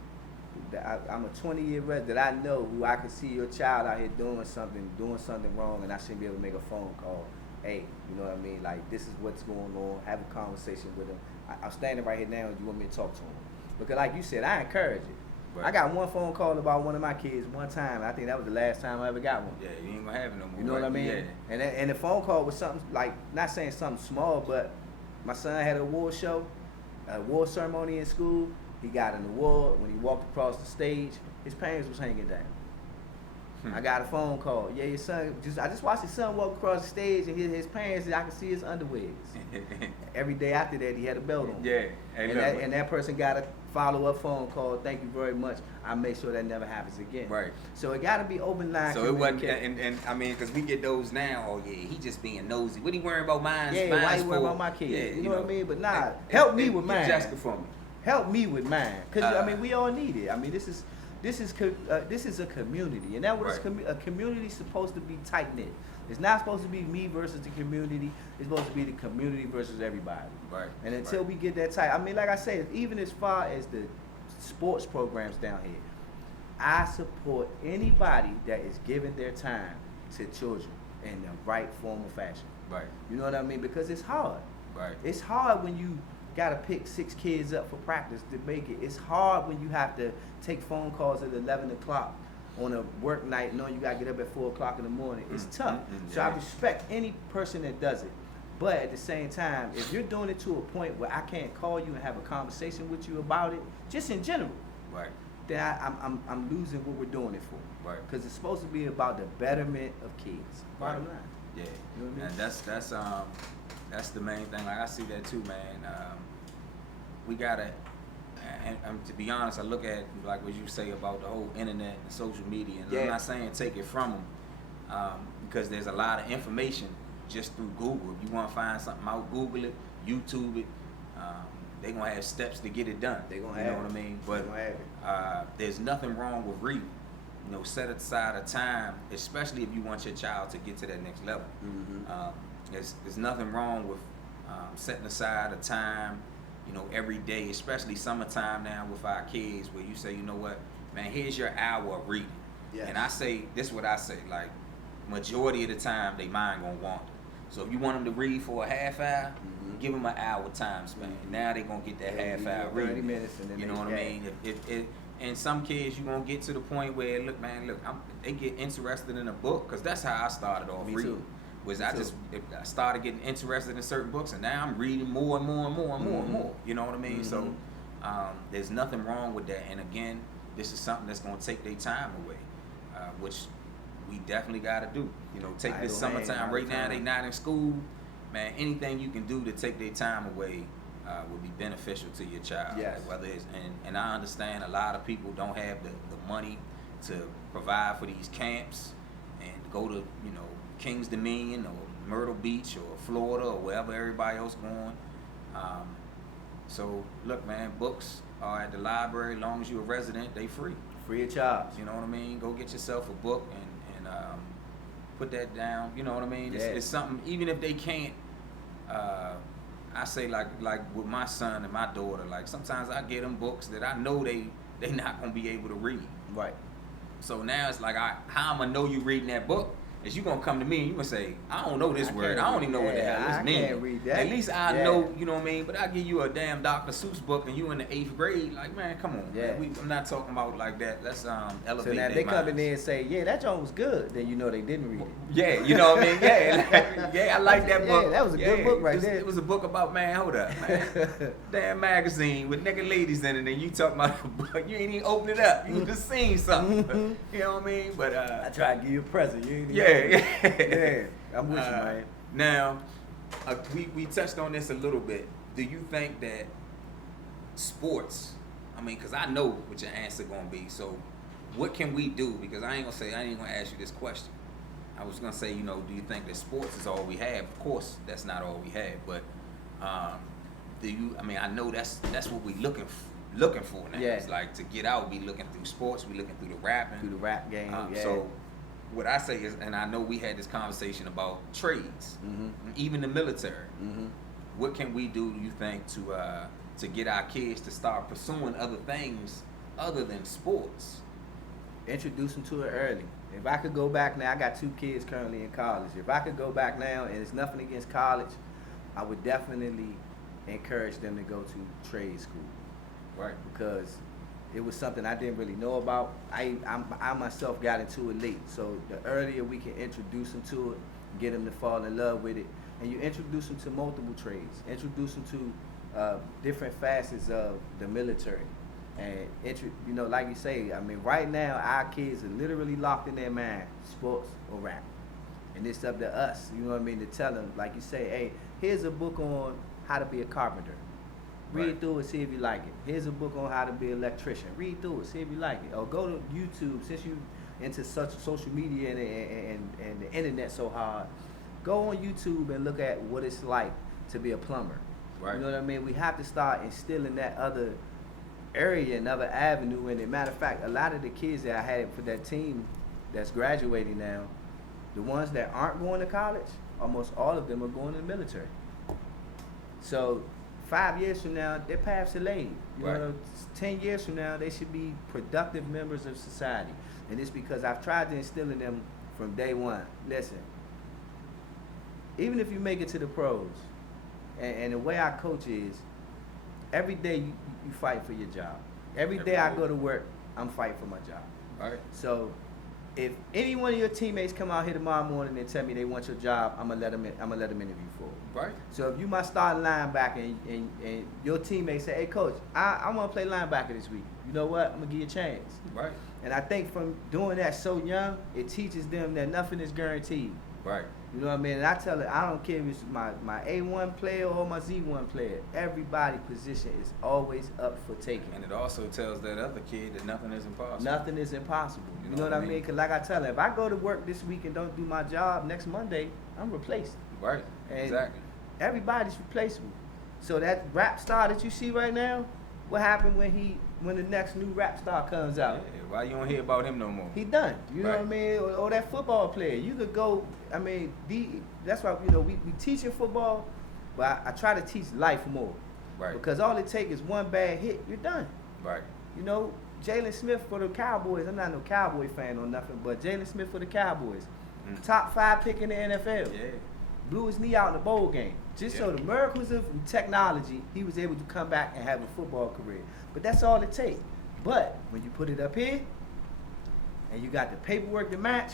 I'm a 20-year resident that I know who I can see your child out here doing something wrong, and I shouldn't be able to make a phone call. Hey, you know what I mean? Like, this is what's going on. Have a conversation with him. I'm standing right here now, and you want me to talk to him? Because like you said, I encourage it. Right. I got one phone call about one of my kids one time. I think that was the last time I ever got one. Yeah, you ain't gonna have it no more. You know what I mean? Yeah. And the phone call was something like, not saying something small, but my son had an award show, an award ceremony in school. He got an award. When he walked across the stage, his pants was hanging down. I got a phone call. Yeah, your son. I just watched his son walk across the stage, and his pants. I could see his underwears. Every day after that, he had a belt on. Yeah, and that person got a follow-up phone call. Thank you very much. I make sure that never happens again. Right. So it got to be open line. So it wasn't, and I mean, because we get those now. Oh yeah, he just being nosy. What he worrying about mine? Yeah, why he worrying about my kids? Yeah, you know what I mean? But nah, help me with mine. Jessica for me. Help me with mine, because I mean, we all need it. I mean, this is a community, and that what a community is supposed to be tight knit. It's not supposed to be me versus the community. It's supposed to be the community versus everybody. Right. And until we get that tight, I mean, like I said, even as far as the sports programs down here, I support anybody that is giving their time to children in the right formal fashion. Right. You know what I mean? Because it's hard. Right. It's hard when you gotta pick 6 kids up for practice to make it. It's hard when you have to take phone calls at 11 o'clock on a work night knowing you gotta get up at 4 o'clock in the morning. It's tough. So I respect any person that does it. But at the same time, if you're doing it to a point where I can't call you and have a conversation with you about it, just in general, right, then I'm losing what we're doing it for. Right. Because it's supposed to be about the betterment of kids. Bottom line. Yeah. You know what I mean? And that's the main thing. Like I see that too, man. We gotta, and to be honest, I look at like what you say about the whole internet and social media, and I'm not saying take it from them, because there's a lot of information just through Google. If you want to find something out, Google it, YouTube it. They're gonna have steps to get it done. They're gonna have, you know what I mean? But there's nothing wrong with reading. You know, set aside a time, especially if you want your child to get to that next level. There's nothing wrong with setting aside a time, you know, every day, especially summertime now with our kids, where you say, you know what, man, here's your hour of reading. Yes. And I say, this is what I say, like, majority of the time, they mind gonna wander. So if you want them to read for a half hour, give them an hour time span. Now they gonna get that half hour reading. 30 minutes and then you know what I mean? And some kids, you gonna get to the point where, look, they get interested in a book, because that's how I started off reading. I started getting interested in certain books, and now I'm reading more and more and more and more and more. You know what I mean? So there's nothing wrong with that. And again, this is something that's gonna take their time away, which we definitely gotta do. You know, take this summertime. Right now they not in school, man. Anything you can do to take their time away would be beneficial to your child. Yes. Whether it's and I understand a lot of people don't have the money to provide for these camps and go to, you know, King's Dominion or Myrtle Beach or Florida or wherever everybody else going. So look, man, books are at the library. As long as you're a resident, they free. Free of charge. You know what I mean? Go get yourself a book and put that down. You know what I mean? It's something. Even if they can't, I say like with my son and my daughter. Like sometimes I get them books that I know they they're not gonna be able to read. Right. So now it's like, how I'm gonna know you reading that book? Is you gonna come to me and you gonna say, I don't know this word. I don't even know what the hell this means. Can't read that. At least I know, you know what I mean? But I give you a damn Dr. Seuss book and you in the 8th grade, like, man, come on. Yeah. Man. I'm not talking about like that. Let's elevate. So now their they come in minds. there and say, yeah, that joint was good. Then you know they didn't read it. Yeah, you know what I mean? Yeah, yeah, I like that book. Yeah, that was a good book right there. It was a book about, man, hold up, man. Damn magazine with nigga ladies in it, and you talking about a book. You ain't even open it up. You just seen something. You know what I mean? But I try to give you a present. You ain't even yeah. I'm with you, man. Now, we touched on this a little bit. Do you think that sports, I mean, because I know what your answer going to be, so what can we do? Because I ain't going to ask you this question. I was going to say, you know, do you think that sports is all we have? Of course, that's not all we have, but do you, I mean, I know that's what we looking for now. Yeah. It's like to get out, we looking through sports, we looking through the rapping. Through the rap game, yeah. So what I say is, and I know we had this conversation about trades, even the military. What can we do you think to get our kids to start pursuing other things other than sports? Introduce them to it early. If I could go back now, I got 2 kids currently in college. If I could go back now, and it's nothing against college, I would definitely encourage them to go to trade school. Right. Because it was something I didn't really know about. I myself got into it late. So the earlier we can introduce them to it, get them to fall in love with it, and you introduce them to multiple trades, introduce them to different facets of the military. And you know, like you say, I mean, right now our kids are literally locked in their mind, sports or rap, and it's up to us. You know what I mean? To tell them, like you say, hey, here's a book on how to be a carpenter. Read through it, see if you like it. Here's a book on how to be an electrician. Read through it, see if you like it. Or go to YouTube, since you into such social media and the internet so hard. Go on YouTube and look at what it's like to be a plumber. Right. You know what I mean? We have to start instilling that other area, another avenue in it. Matter of fact, a lot of the kids that I had for that team that's graduating now, the ones that aren't going to college, almost all of them are going to the military. So 5 years from now, their paths are laid. You know, 10 years from now, they should be productive members of society. And it's because I've tried to instill in them from day one. Listen, even if you make it to the pros, and the way I coach is, every day you fight for your job. Every day I go to work, I'm fighting for my job. Right. So if any one of your teammates come out here tomorrow morning and tell me they want your job, I'm gonna let them interview for it. Right. So if you my starting linebacker and your teammates say, hey coach, I want to play linebacker this week. You know what? I'm gonna give you a chance. Right. And I think from doing that so young, it teaches them that nothing is guaranteed. Right. You know what I mean? And I tell it, I don't care if it's my A1 player or my Z1 player. Everybody's position is always up for taking. And it also tells that other kid that nothing is impossible. Nothing is impossible. You know what I mean? Because like I tell them, if I go to work this week and don't do my job, next Monday, I'm replaced. Right. And exactly. Everybody's replaceable. So that rap star that you see right now, what happened when the next new rap star comes out? Yeah, why you don't hear about him no more? He done. You know Right. what I mean? Or that football player. You could go, I mean, that's why, you know, we teach in football, but I try to teach life more. Right. Because all it takes is one bad hit, you're done. Right. You know, Jalen Smith for the Cowboys, I'm not no Cowboy fan or nothing, but Jalen Smith for the Cowboys. Top 5 pick in the NFL. Yeah. Blew his knee out in a bowl game. Just so the miracles of technology, he was able to come back and have a football career. But that's all it takes. But when you put it up here, and you got the paperwork to match,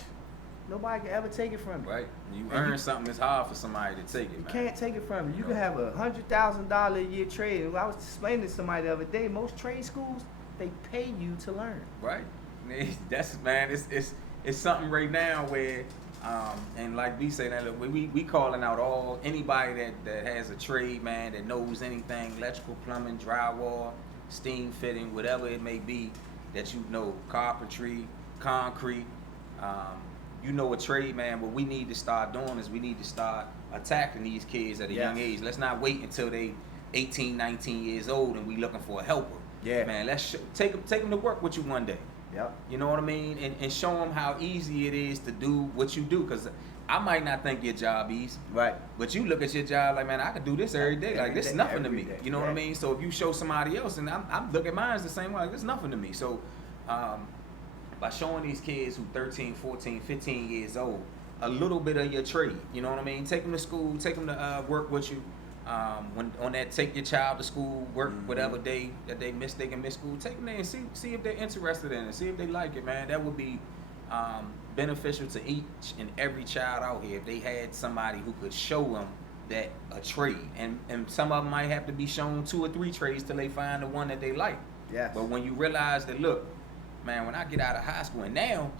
nobody can ever take it from you. Right. You earn something, it's hard for somebody to take it, You man. can't take it from you. You can have a $100,000 a year trade. And I was explaining to somebody the other day, most trade schools, they pay you to learn. Right. That's, man, it's something right now where, and like we say that, look, we calling out anybody that has a trade, man, that knows anything, electrical, plumbing, drywall, steam fitting, whatever it may be, that you know, carpentry, concrete, you know, a trade, man. What we need to start doing is we need to start attacking these kids at a young age. Let's not wait until they 18, 19 years old and we looking for a helper. Yeah. Man, let's take them to work with you one day. Yep. You know what I mean? And show them how easy it is to do what you do. Because I might not think your job easy. Right. But you look at your job like, man, I could do this every day. Like, this is nothing to Every me. day. You know what I mean? So if you show somebody else, and I'm looking at mine the same way, like, this is nothing to me. So by showing these kids who 13, 14, 15 years old, a little bit of your trade, you know what I mean? Take them to school, take them to work with you. When on that, take your child to school, work whatever day that they can miss school. Take them there and see if they're interested in it, see if they like it, man. That would be beneficial to each and every child out here if they had somebody who could show them that a trade. And some of them might have to be shown 2 or 3 trades till they find the one that they like. Yes. But when you realize that, look, man, when I get out of high school, and now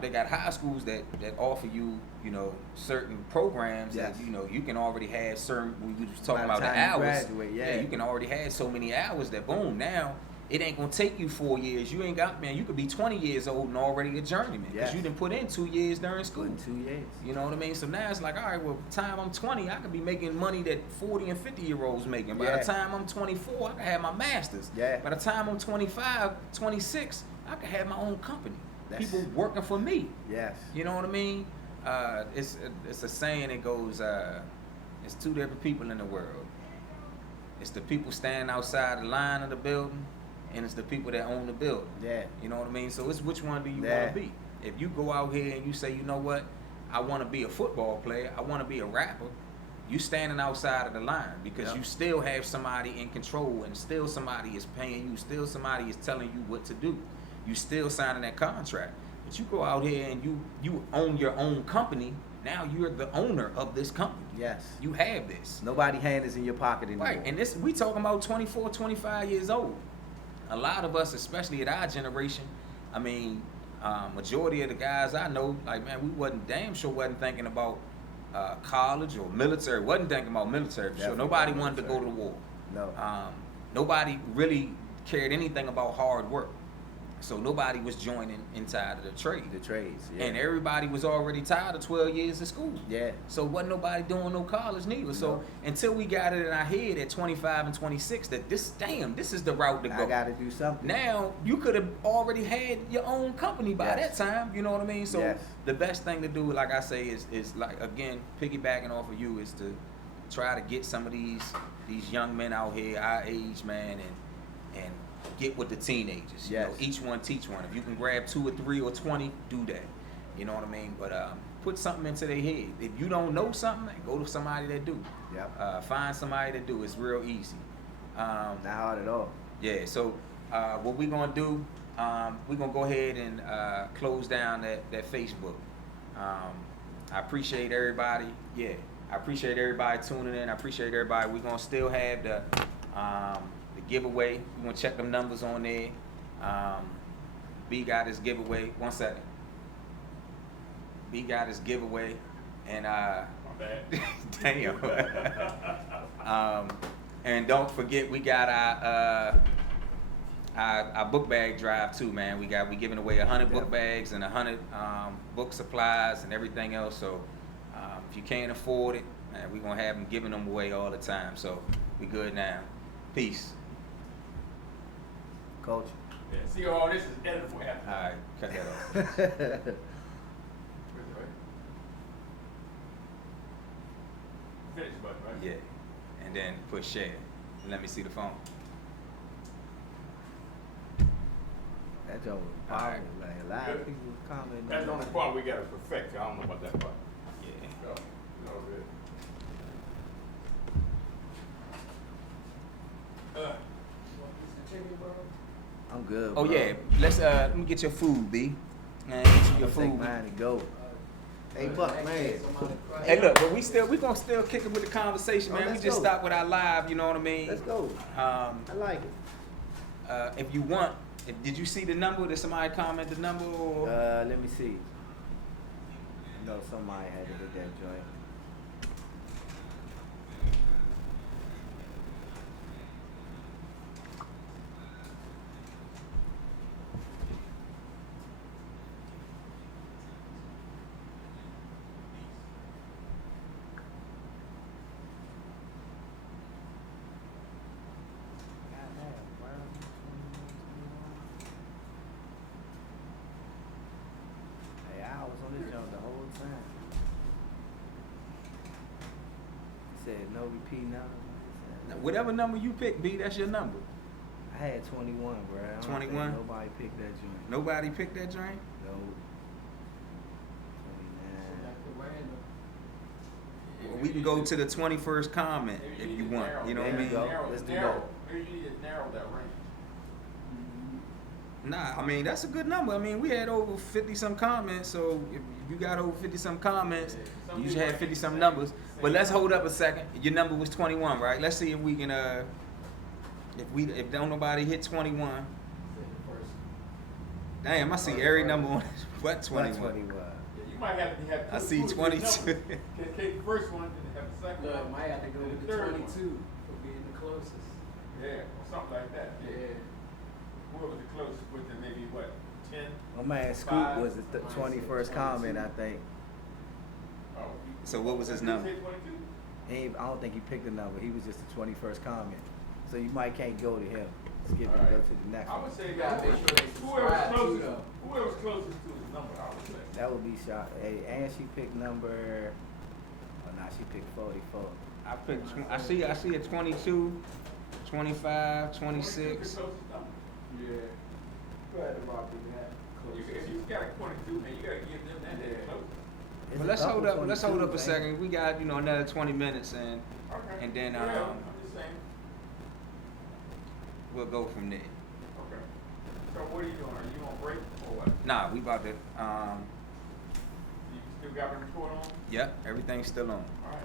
they got high schools that offer you, you know, certain programs Yes. that, you know, you can already have certain, we was talking By about the the time you hours. graduate, yeah. You can already have so many hours that, boom, now it ain't gonna take you 4 years. You ain't got, man, you could be 20 years old and already a journeyman. Because Yes. you didn't put in 2 years during school. In 2 years. You know what I mean? So now it's like, all right, well, by the time I'm 20, I could be making money that 40 and 50-year-olds making. By Yeah. the time I'm 24, I can have my master's. Yeah. By the time I'm 25, 26, I can have my own company. That's- People working for me. Yes. You know what I mean? It's a saying that goes, it's 2 different people in the world. It's the people standing outside the line of the building, and it's the people that own the building. Yeah. You know what I mean? So it's which one do you Yeah. want to be? If you go out here and you say, you know what, I want to be a football player, I want to be a rapper, you standing outside of the line because Yep. you still have somebody in control, and still somebody is paying you, still somebody is telling you what to do. You still signing that contract. But you go out here and you own your own company. Now you're the owner of this company. Yes. You have this. Nobody hand is in your pocket anymore. Right, and this, we talking about 24, 25 years old. A lot of us, especially at our generation, I mean, majority of the guys I know, like, man, we wasn't thinking about college or military. Wasn't thinking about military for sure. Definitely Nobody not wanted to go to military. war. No. Nobody really cared anything about hard work. So nobody was joining inside of the trade. The trades. Yeah. And everybody was already tired of 12 years of school. Yeah. So wasn't nobody doing no college neither. So No. until we got it in our head at 25 and 26 that this is the route to go. I got to do something. Now you could have already had your own company by Yes. that time. You know what I mean? So Yes. the best thing to do, like I say, is like, again, piggybacking off of you, is to try to get some of these young men out here our age, man, and get with the teenagers. You know, Yes. each one teach one. If you can grab 2 or 3 or 20, do that. You know what I mean? But put something into their head. If you don't know something, go to somebody that do. Yep. Find somebody that do. It's real easy. Not hard at all. Yeah. So what we gonna do? We're gonna go ahead and close down that Facebook. I appreciate everybody. Yeah. I appreciate everybody tuning in. I appreciate everybody. We're gonna still have the giveaway. We're gonna check them numbers on there. B got his giveaway. 1 second. B got his giveaway, and My bad. damn. And don't forget, we got our book bag drive too, man. We giving away 100 book bags and 100 book supplies and everything else. So if you can't afford it, man, we gonna have them giving them away all the time. So we good now. Peace. Coach. Yeah, see, all this is edited for half. All right, cut that off. Finish button, right? Yeah, and then put share. And let me see the phone. That joke was All right. powerful. Like, a lot of people commenting. That's the only part we gotta perfect. I don't know about that part. Yeah. So, you know, good. I'm good. Oh bro. yeah, let me get your food, B. Man, get you your I'm gonna take food. mine and go. Hey, Buck, man. Hey, look, but we gonna still kick it with the conversation, Oh, man. We let's just go. stopped with our live, you know what I mean? Let's go. I like it. If you want, did you see the number? Did somebody comment the number? Or? Let me see. No, somebody had to hit that joint. Hey, I was on this joint the whole time. No repeat numbers. Whatever number you pick, B, that's your number. I had 21, bro. I don't think 21? Nobody picked that joint. Nobody picked that joint? No. 29. Well, we can go to the 21st comment if you want. You know what I There you mean? go. Let's do narrow. that. Maybe you need to narrow that range. Nah, I mean, that's a good number. I mean, we had over 50-some comments, so if you got over 50-some comments, Some you should people have like 50-some same- numbers. same But let's number. hold up a second. Your number was 21, right? Let's see if we can, if don't nobody hit 21. Damn, I see every number on it but 21. 21. Yeah, you might have to have two. I see two 22. numbers. Can take the first one and have the second Look, one. might have to go and with the the third 22 for being the closest. Yeah, or something like that. Yeah. Whoever the closest with it, maybe what, 10? My man Scoop Five. was the 21st comment, I think. Oh, So what was his did he number? say 22? I don't think he picked a number. He was just the 21st comment. So you might can't go to him. Skip and go to the next I one. would say You gotta make sure they subscribe too, though. whoever's closest to his number, I would say. That would be shot. Hey, and she picked number. Oh, nah, she picked 44. I picked. I see a 22, 25, 26. The closest number. Yeah. Go ahead and rock with that. If you got a 22, man, you gotta give them that. Yeah. Close. It's But a let's couple hold up. Let's hold 22, up a man. second. We got another 20 minutes, and Okay. And then, Yeah, I'm just saying. we'll go from there. Okay. So what are you doing? Are you on break or what? Nah, we about to. You still got a report on? Yep, everything's still on. All right.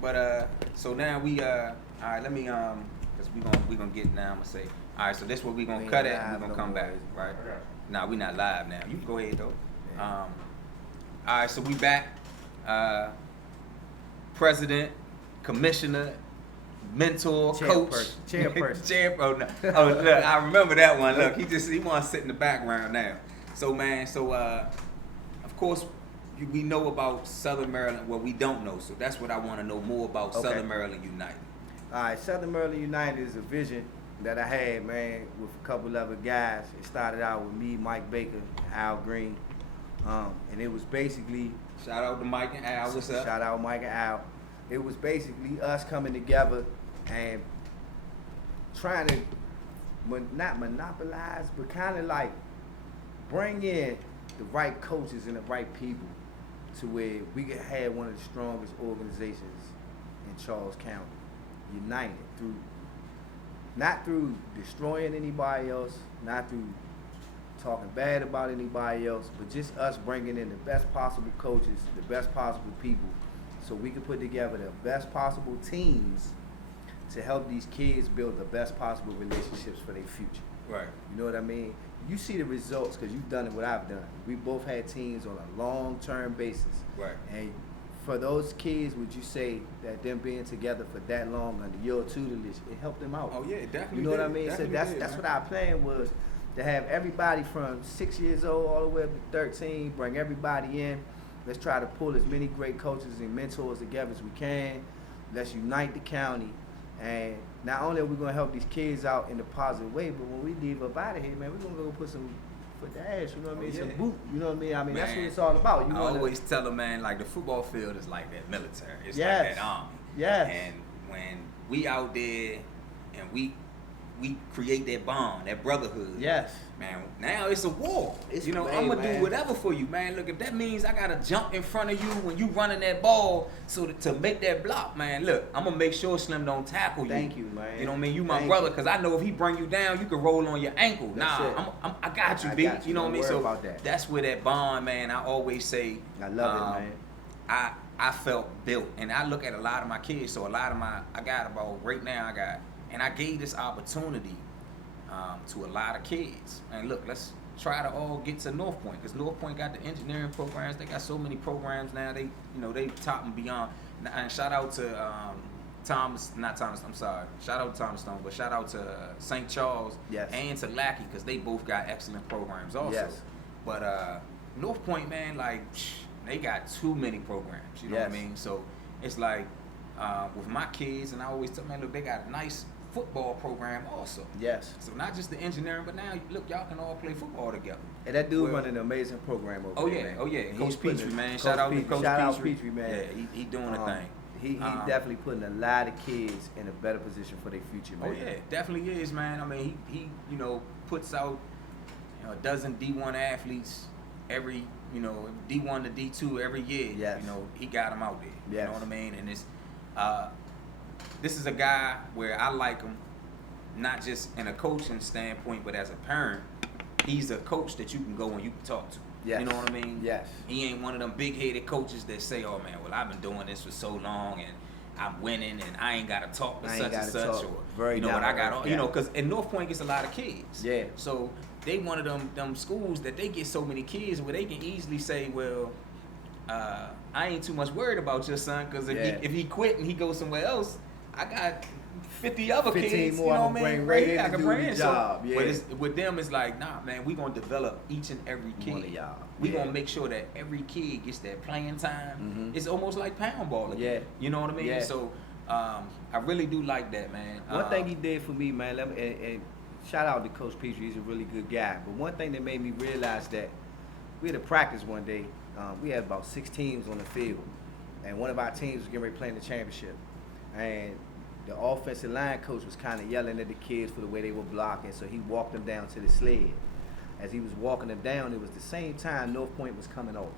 But so now we all right. Let me cause we gonna get now. I'm gonna say all right. So this what we We gonna ain't cut at. live We gonna no come more, back, is it? right? I got you. Nah, we not live now. You can go ahead though. Yeah. All right. So we back. President, commissioner, mentor, coach, Chairperson. Oh, no. Oh, look, I remember that one. Look, he wants to sit in the background now. So man, of course we know about Southern Maryland. Well, we don't know, so that's what I want to know more about. Okay. Southern Maryland United. All right, Southern Maryland United is a vision that I had, man, with a couple other guys. It started out with me, Mike Baker, Al Green, and it was basically Shout out to Mike and Al. What's up? shout out Mike and Al. It was basically us coming together and trying to not monopolize, but kind of like bring in the right coaches and the right people to where we could have one of the strongest organizations in Charles County, united through, not through destroying anybody else, not through talking bad about anybody else, but just us bringing in the best possible coaches, the best possible people, so we can put together the best possible teams to help these kids build the best possible relationships for their future. Right. You know what I mean? You see the results because you've done what I've done. We both had teams on a long-term basis. Right. And for those kids, would you say that them being together for that long under your tutelage, it helped them out? Oh yeah, it definitely. You know what I did. mean? So Definitely that's did, what man. our plan was, to have everybody from 6 years old all the way up to 13, bring everybody in. Let's try to pull as many great coaches and mentors together as we can. Let's unite the county. And not only are we going to help these kids out in a positive way, but when we leave up out of here, man, we're going to go put some foot to ass, you know what I mean? Oh, Some yeah. boot, you know what I mean? I mean, that's what Man, it's all about. You I wanna, always tell them, man, like the football field is like that military. It's Yes. like that army. Yes. And when we out there and we create that bond, that brotherhood. Yes. Man, now it's a war. It's I'm way, gonna man. do whatever for you, man. Look, if that means I gotta jump in front of you when you running that ball, so to make that block, man. Look, I'm gonna make sure Slim don't tackle you. Thank you, man. You know what I mean? You my Thank brother, you. cause I know if he bring you down, you can roll on your ankle. That's it. I got you, I B. got you. You know what I Don't mean? worry So about that. that's where that bond, man. I always say. I love it, man. I felt built, and I look at a lot of my kids. So I got about right now. And I gave this opportunity to a lot of kids. And look, let's try to all get to North Point, because North Point got the engineering programs. They got so many programs now. They top and beyond. And shout out to Shout out to Thomas Stone, but shout out to St. Charles Yes. and to Lackey, because they both got excellent programs also. Yes. But North Point, man, like they got too many programs. You know what I Yes. mean? So it's like with my kids, and I always tell them, look, they got a nice football program also. Yes. So not just the engineering, but now look, y'all can all play football together. And that dude Well- running an amazing program over Oh there, yeah, man. oh yeah. He's Coach putting Petrie, it- man. Coach Shout out to Petrie. Coach Shout out Petrie. Petrie, man. Yeah, he doing the thing. He definitely putting a lot of kids in a better position for their future, man. Oh yeah, definitely is, man. I mean, he you know, puts out a dozen D1 athletes every, you know, D1 to D2 every year. Yes. You know, he got them out there. Yes. You know what I mean? And this is a guy where I like him, not just in a coaching standpoint, but as a parent. He's a coach that you can go and you can talk to. Yes. You know what I mean? Yes. He ain't one of them big-headed coaches that say, "Oh man, well I've been doing this for so long and I'm winning and I ain't got to talk to such and such," or Very you know what I got on. yeah. You know, because in North Point gets a lot of kids. Yeah. So they one of them schools that they get so many kids where they can easily say, "Well, I ain't too much worried about your son because if he quit and he goes somewhere else, I got 50 other 15 kids, more you know I'm what I gonna mean? bring right Yeah, in I to can do bring the in. job, So, yeah. but with them, it's like, nah, man, we gonna develop each and every kid. One of y'all. We Yeah. gonna make sure that every kid gets that playing time. Mhm. It's almost like pound ball again. Yeah. You know what I mean? Yeah. So I really do like that, man. One thing he did for me, man, and shout out to Coach Petrie, he's a really good guy. But one thing that made me realize that we had a practice one day. We had about 6 teams on the field, and one of our teams was getting ready to play in the championship. And the offensive line coach was kind of yelling at the kids for the way they were blocking, so he walked them down to the sled. As he was walking them down, it was the same time North Point was coming off.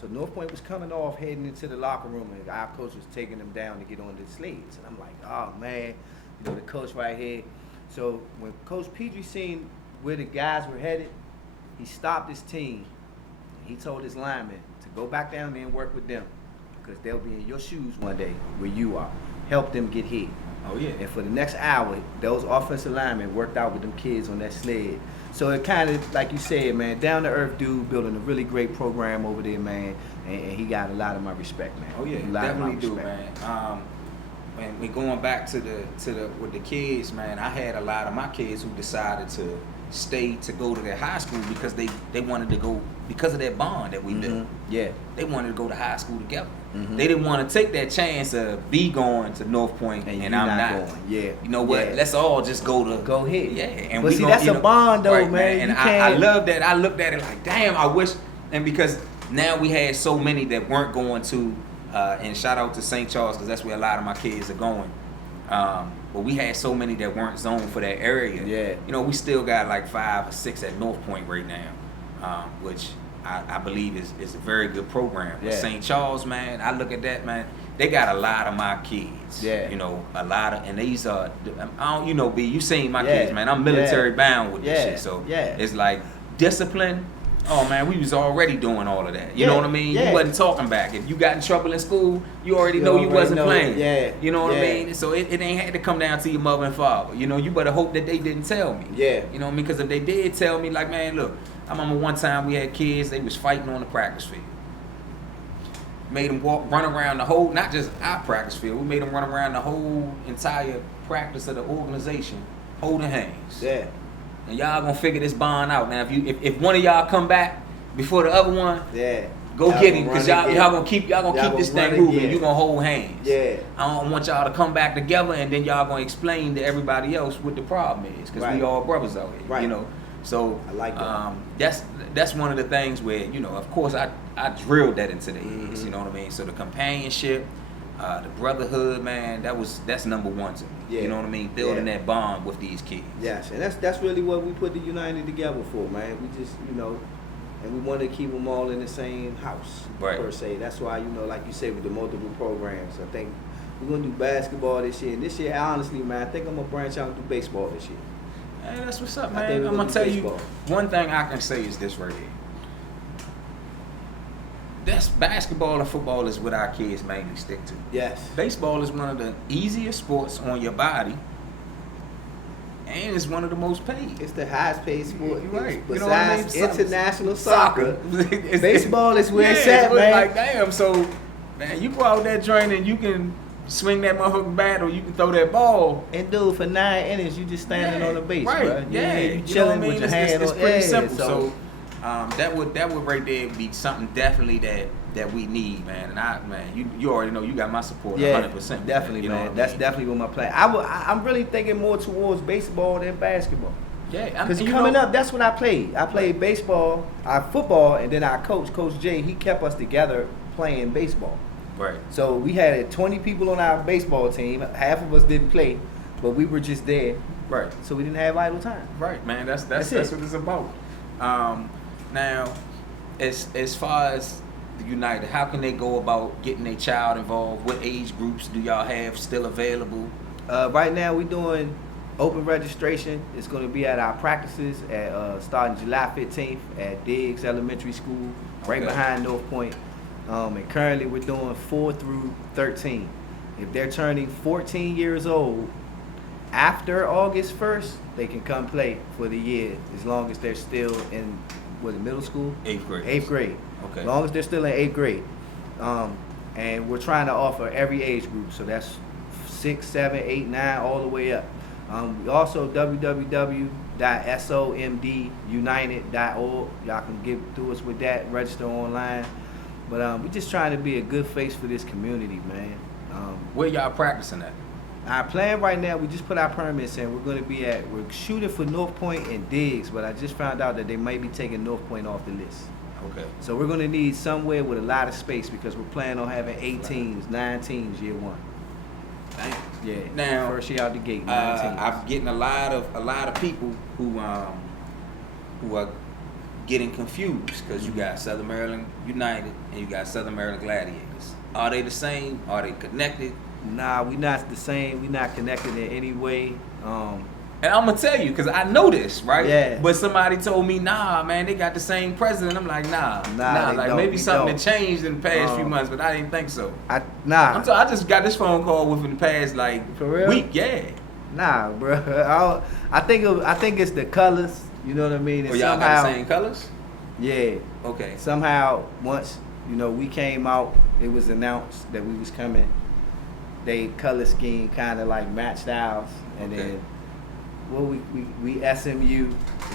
So North Point was coming off, heading into the locker room, and our coach was taking them down to get on the sleds. And I'm like, oh man, you know, the coach right here. So when Coach Petrie seen where the guys were headed, he stopped his team. He told his linemen to go back down there and work with them, because they'll be in your shoes one day where you are. Help them get hit. Oh yeah. And for the next hour, those offensive linemen worked out with them kids on that sled. So it kind of, like you said, man, down to earth dude, building a really great program over there, man. And he got a lot of my respect, man. Oh yeah, A lot of my definitely do, respect. man. And we going back to the with the kids, man. I had a lot of my kids who decided to stay to go to their high school because they wanted to go because of that bond that we built. Yeah. They wanted to go to high school together. Mhm. They didn't want to take that chance of be going to North Point and you I'm not. going. Yeah. You know what? Yeah. Let's all just go to Go ahead. Yeah, and But we see, gonna, that's you a know, bond, though, right, man. And You I can't- love that. I looked at it like, damn, I wish. And because now we had so many that weren't going to, and shout out to St. Charles because that's where a lot of my kids are going. But we had so many that weren't zoned for that area. Yeah. You know, we still got like 5 or 6 at North Point right now, which I believe is a very good program. But Yeah. St. Charles, man, I look at that, man. They got a lot of my kids. Yeah. You know, a lot of, and these are, I don't, you know, B, you seen my Yeah. kids, man. I'm military Yeah. bound with this Yeah. shit. So Yeah. it's like discipline. Oh man, we was already doing all of that. You Yeah. know what I mean? Yeah. You wasn't talking back. If you got in trouble in school, you already You know you already wasn't know. playing. Yeah. You know what I Yeah. mean? So it ain't had to come down to your mother and father. You know, you better hope that they didn't tell me. Yeah. You know what I mean? Because if they did tell me, like, man, look, I remember one time we had kids, they was fighting on the practice field. Made them run around the whole, not just our practice field, we made them run around the whole entire practice of the organization, holding hands. Yeah. And y'all gonna figure this bond out. Now, if one of y'all come back before the other one, Yeah. go Y'all get him, gonna because run again. y'all gonna keep this run thing moving. again. You gonna hold hands. Yeah. I don't want y'all to come back together and then y'all gonna explain to everybody else what the problem is, because Right. we all brothers out here. Right. You know. So I like that. that's one of the things where, you know, of course I drilled that into their heads. Mhm. You know what I mean? So the companionship, the brotherhood, man, that's number one to me. Yeah. You know what I mean? Building Yeah. that bond with these kids. Yes, and that's really what we put the United together for, man. We just, you know, and we want to keep them all in the same house, Right. per se. That's why, you know, like you said, with the multiple programs, I think we're going to do basketball this year. And this year, honestly, man, I think I'm going to branch out and do baseball this year. Hey, that's what's up, I man. think we're I'm gonna gonna do tell you baseball. one thing I can say is this right here. That's basketball and football is what our kids mainly stick to. Yes. Baseball is one of the easiest sports on your body, and it's one of the most paid. It's the highest paid sport. You're right. Besides You know what I mean? international soccer. It's- Baseball is where it's at, so man. Like, damn, so, man, you go out there training, you can swing that motherfucking bat or you can throw that ball. And dude, for 9 innings, you just standing on the base, right? bro. Yeah, you know what I chilling mean? with your It's hand on. pretty Yeah, simple. So that would right there be something definitely that we need, man. And you already know you got my support, yeah, 100%. definitely, you know man. what I That's mean? definitely what my plan. I'm really thinking more towards baseball than basketball. Yeah, Because coming up, that's what I played. I played baseball, football, and then our coach, Coach J, he kept us together playing baseball. Right. So we had 20 people on our baseball team. Half of us didn't play, but we were just there. Right. So we didn't have idle time. Right, man. That's what it's about. Now, as far as the United, how can they go about getting their child involved? What age groups do y'all have still available? Right now we're doing open registration. It's going to be at our practices at starting July 15th at Diggs Elementary School, right Okay. behind North Point. And currently we're doing 4 through 13. If they're turning 14 years old after August 1st, they can come play for the year as long as they're still in middle school? 8th grade. 8th grade. Okay. As long as they're still in 8th grade. And we're trying to offer every age group. So that's 6, 7, 8, 9, all the way up. We also www.somdunited.org. Y'all can get through us with that, register online. But we're just trying to be a good face for this community, man. Where y'all practicing at? Our plan right now, we just put our permits in. We're shooting for North Point and Diggs, but I just found out that they might be taking North Point off the list. Okay. So we're gonna need somewhere with a lot of space because we're planning on having 8 teams, 9 teams year one. Thank you. Yeah. Now, first year out the gate, 9 teams. I'm getting a lot of people who are getting confused because you got Southern Maryland United and you got Southern Maryland Gladiators. Are they the same? Are they connected? Nah, we not the same. We not connected in any way. And I'm gonna tell you because I know this, right? Yeah. But somebody told me, nah, man, they got the same president. I'm like, nah. Nah, they like don't. maybe We something don't. that changed in the past few months, but I didn't think so. I just got this phone call within the past For real? week. Yeah. Nah, bro. I think it's the colors. You know what I mean? And Well, y'all got the same colors? Yeah. Okay. Somehow, once we came out, it was announced that we was coming. They color scheme kind of like matched ours, and Okay. then we SMU,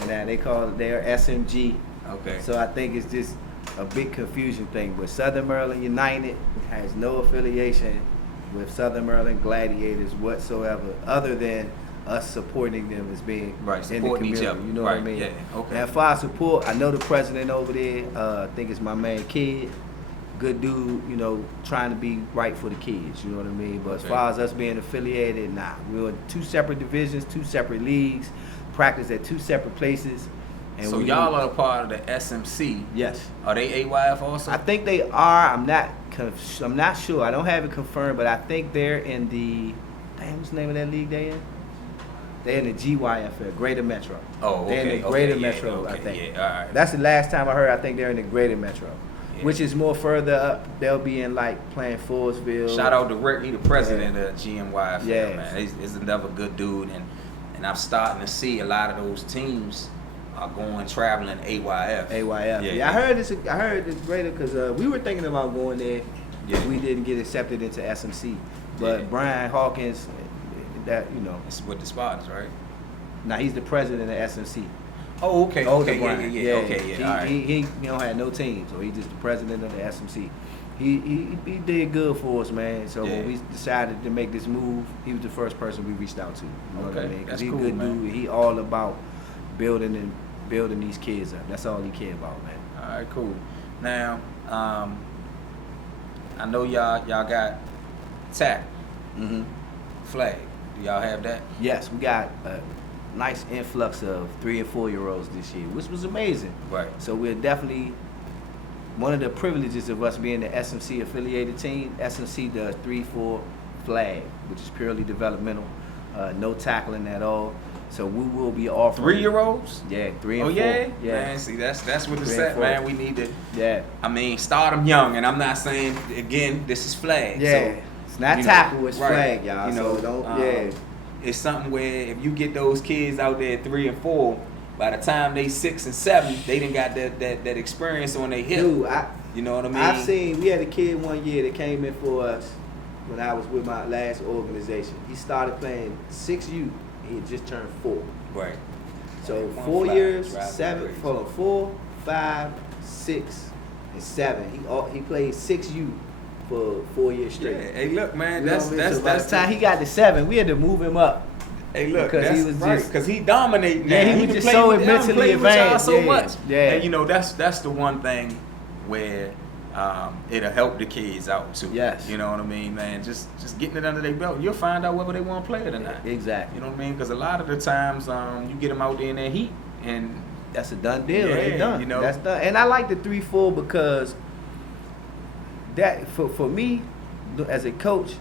and that they call it their SMG. Okay. So I think it's just a big confusion thing. But Southern Maryland United has no affiliation with Southern Maryland Gladiators whatsoever, other than us supporting them as being Right, in the supporting each community. other. You know what I Right, mean? yeah, okay. And for our support, I know the president over there. I think it's my man Kid. Good dude, trying to be right for the kids. You know what I mean? But as Okay. far as us being affiliated, nah. We're in 2 separate divisions, 2 separate leagues, practice at 2 separate places. And So y'all are a part of the SMC. Yes. Are they AYF also? I think they are. I'm not sure. I don't have it confirmed, but I think they're in the. Damn, what's the name of that league they in? They're in the GYFL, Greater Metro. Oh, They're okay. in the Greater okay, Metro, yeah, I okay, think. Yeah, all right. That's the last time I heard. I think they're in the Greater Metro, Yeah. which is more further up. They'll be in like playing Forestville. Shout out to Rick, he the president of GMYFL, Yeah. man. He's another good dude, and I'm starting to see a lot of those teams are going traveling AYF. AYF. Yeah. I heard it's Greater because we were thinking about going there. Yeah. We didn't get accepted into SMC, but Yeah. Brian Hawkins, It's with the Spartans, right? now he's the president of SMC. Oh, okay, Older okay, Brian. yeah, okay, yeah, all right. He don't have no team, so he's just the president of the SMC. He did good for us, man. So Yeah. when we decided to make this move, he was the first person we reached out to. You know what I Okay, mean? 'Cause that's he's cool, a good man. dude. He all about building these kids up. That's all he care about, man. All right, cool. Now, I know y'all got TAC Mm-hmm. flag. Do y'all have that? Yes, we got a nice influx of 3 and 4 year olds this year, which was amazing. Right. So we're definitely one of the privileges of us being the SMC affiliated team. SMC does 3-4 flag, which is purely developmental, no tackling at all. So we will be offering 3-year-olds? Yeah, 3 and 4. Yeah? Yeah. Man, see, that's what it's 3 and at, 4. man. We need to, Yeah. start them young. And I'm not saying, again, this is flag. Yeah. So, It's not you know, tackle, it's right. flag, y'all. You know, so don't it's something where if you get those kids out there at 3 and 4, by the time they 6 and 7, they done got that experience on their hip. Dude, you know what I mean? we had a kid one year that came in for us when I was with my last organization. He started playing 6U. He had just turned 4. Right. So One 4 flag, years, drive 7, crazy. 4, 5, 6, and 7. He played 6U for 4 years Yeah. straight. Hey, look, man. You know That's what I mean? So by that's the time he got to 7, we had to move him up. Hey, look, because that's he was right, just- because he dominating. Yeah, now. he was done just played so with- he done mentally played with y'all advanced, so yeah, much. yeah. And that's the one thing where it'll help the kids out too. Yes. You know what I mean, man? Just getting it under their belt. You'll find out whether they want to play it or not. Exactly. You know what I mean? Because a lot of the times you get them out there in that heat, and that's a done deal. Yeah, They done. you know. That's done. And I like the 3-4 because that for me as a coach,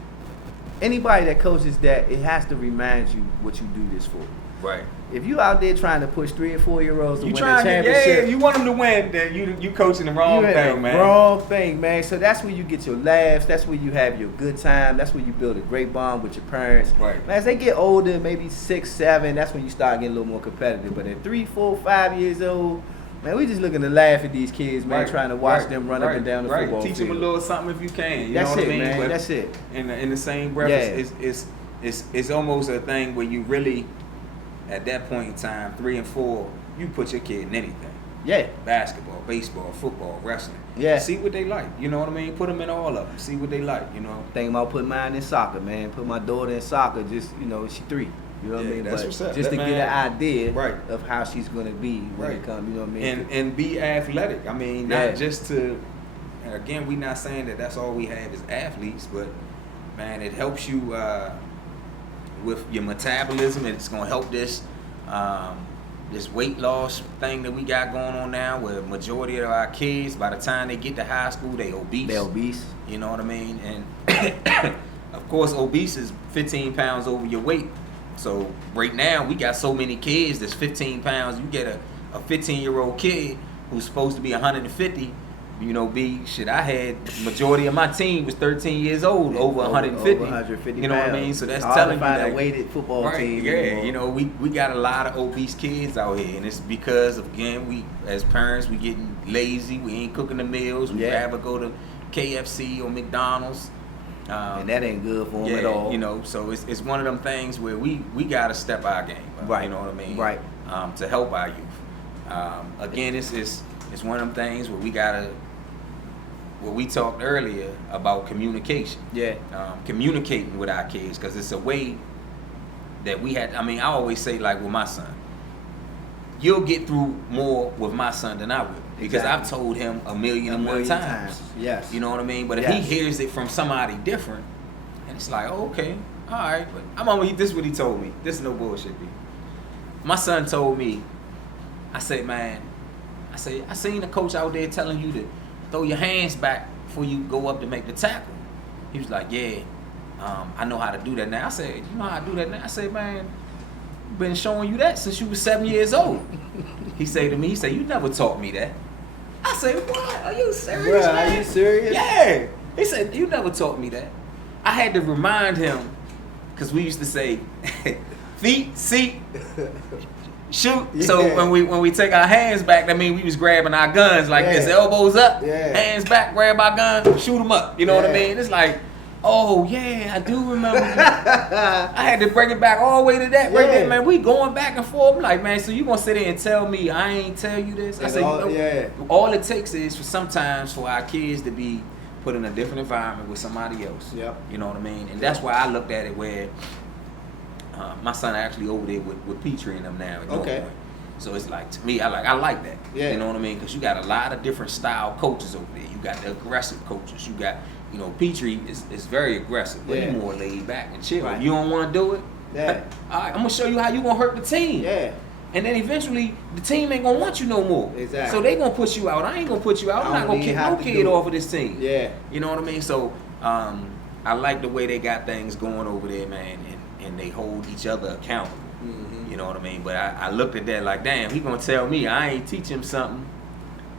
anybody that coaches that, it has to remind you what you do this for. right. If you out there trying to push 3 and 4 year olds to You win a trying to, championship, you want them to win, then you coaching the wrong you in thing, the man. wrong thing, man. So that's where you get your laughs. That's where you have your good time. That's where you build a great bond with your parents. Right. Man, as they get older, maybe 6, 7, that's when you start getting a little more competitive. But at 3, 4, 5 years old, man, we just looking to laugh at these kids, man, Right, trying to watch right, them run right, up and down the right. football Teach field. them a little something if you can. You That's know what it, I mean? man. But That's it. In the same breath, Yeah. it's almost a thing where you really, at that point in time, 3 and 4, you put your kid in anything. Yeah. Basketball, baseball, football, wrestling. Yeah. See what they like. You know what I mean? Put them in all of them. See what they like. You know. Thinking about putting mine in soccer, man. Put my daughter in soccer. Just, she 3. You know what I Yeah, mean? that's But what's up. just to That get an man- idea Right. of how she's gonna be when Right. it comes. You know what I mean? And be athletic. I mean, Yeah. not just to. And again, we're not saying that that's all we have is athletes, but man, it helps you with your metabolism. And it's gonna help this this weight loss thing that we got going on now, where majority of our kids, by the time they get to high school, they obese. They're obese. You know what I mean? And of course, obese is 15 pounds over your weight. So right now, we got so many kids that's 15 pounds. You get a 15-year-old kid who's supposed to be 150. I had majority of my team was 13 years old, over 150. Over 150 You know what I mean? pounds. So that's It's hard telling to you find that a weighted football right, team. yeah, anymore. we got a lot of obese kids out here, and it's because again, we as parents we getting lazy. We ain't cooking the meals. We Yeah. rather go to KFC or McDonald's. And that ain't good for them at all. So it's one of them things where we got to step our game up, Right. you know what I mean? Right. To help our youth. Again, it's one of them things where we got to, where we talked earlier about communication. Yeah. Communicating with our kids, because it's a way that we had. I always say, like with my son, you'll get through more with my son than I will, because Exactly. I've told him a million and one times. Yes. You know what I mean? But if Yes. he hears it from somebody different, and it's like, oh, okay, all right. But this is what he told me. This is no bullshit, B. My son told me, I said, man, I seen the coach out there telling you to throw your hands back before you go up to make the tackle. He was like, yeah, I know how to do that now. I said, you know how to do that now? I said, man, I've been showing you that since you was 7 years old. He said to me, you never taught me that. I said, what? Are you serious, Bruh, man? are you serious? Yeah. He said, you never taught me that. I had to remind him, because we used to say, feet, seat, shoot. Yeah. So when we take our hands back, that means we was grabbing our guns like this, Yeah. elbows up, Yeah. hands back, grab our gun, shoot them up. You know what I Yeah. mean? It's like, oh yeah, I do remember. I had to bring it back all the way to that right Yeah. there, man. We going back and forth. I'm like, man, so you gonna sit there and tell me I ain't tell you this? I And said, all- yeah. all it takes is for our kids to be put in a different environment with somebody else. Yep. You know what I mean? And that's why I looked at it where my son actually over there with Petrie and them now. At North Okay. Point. So it's like, to me, I like that. Yeah. You know what I mean? Because you got a lot of different style coaches over there. You got the aggressive coaches. You got, Petrie is very aggressive, but Yeah. he's more laid back and chill. Right. If you don't want to do it, Yeah. all right, I'm going to show you how you going to hurt the team. Yeah. And then eventually, the team ain't going to want you no more. Exactly. So they going to put you out. I ain't going to put you out. I'm I not don't going to even kick have no to kid do it. off of this team. Yeah. You know what I mean? So I like the way they got things going over there, man, and they hold each other accountable. Mhm. You know what I mean? But I looked at that like, damn, he gonna tell me I ain't teach him something,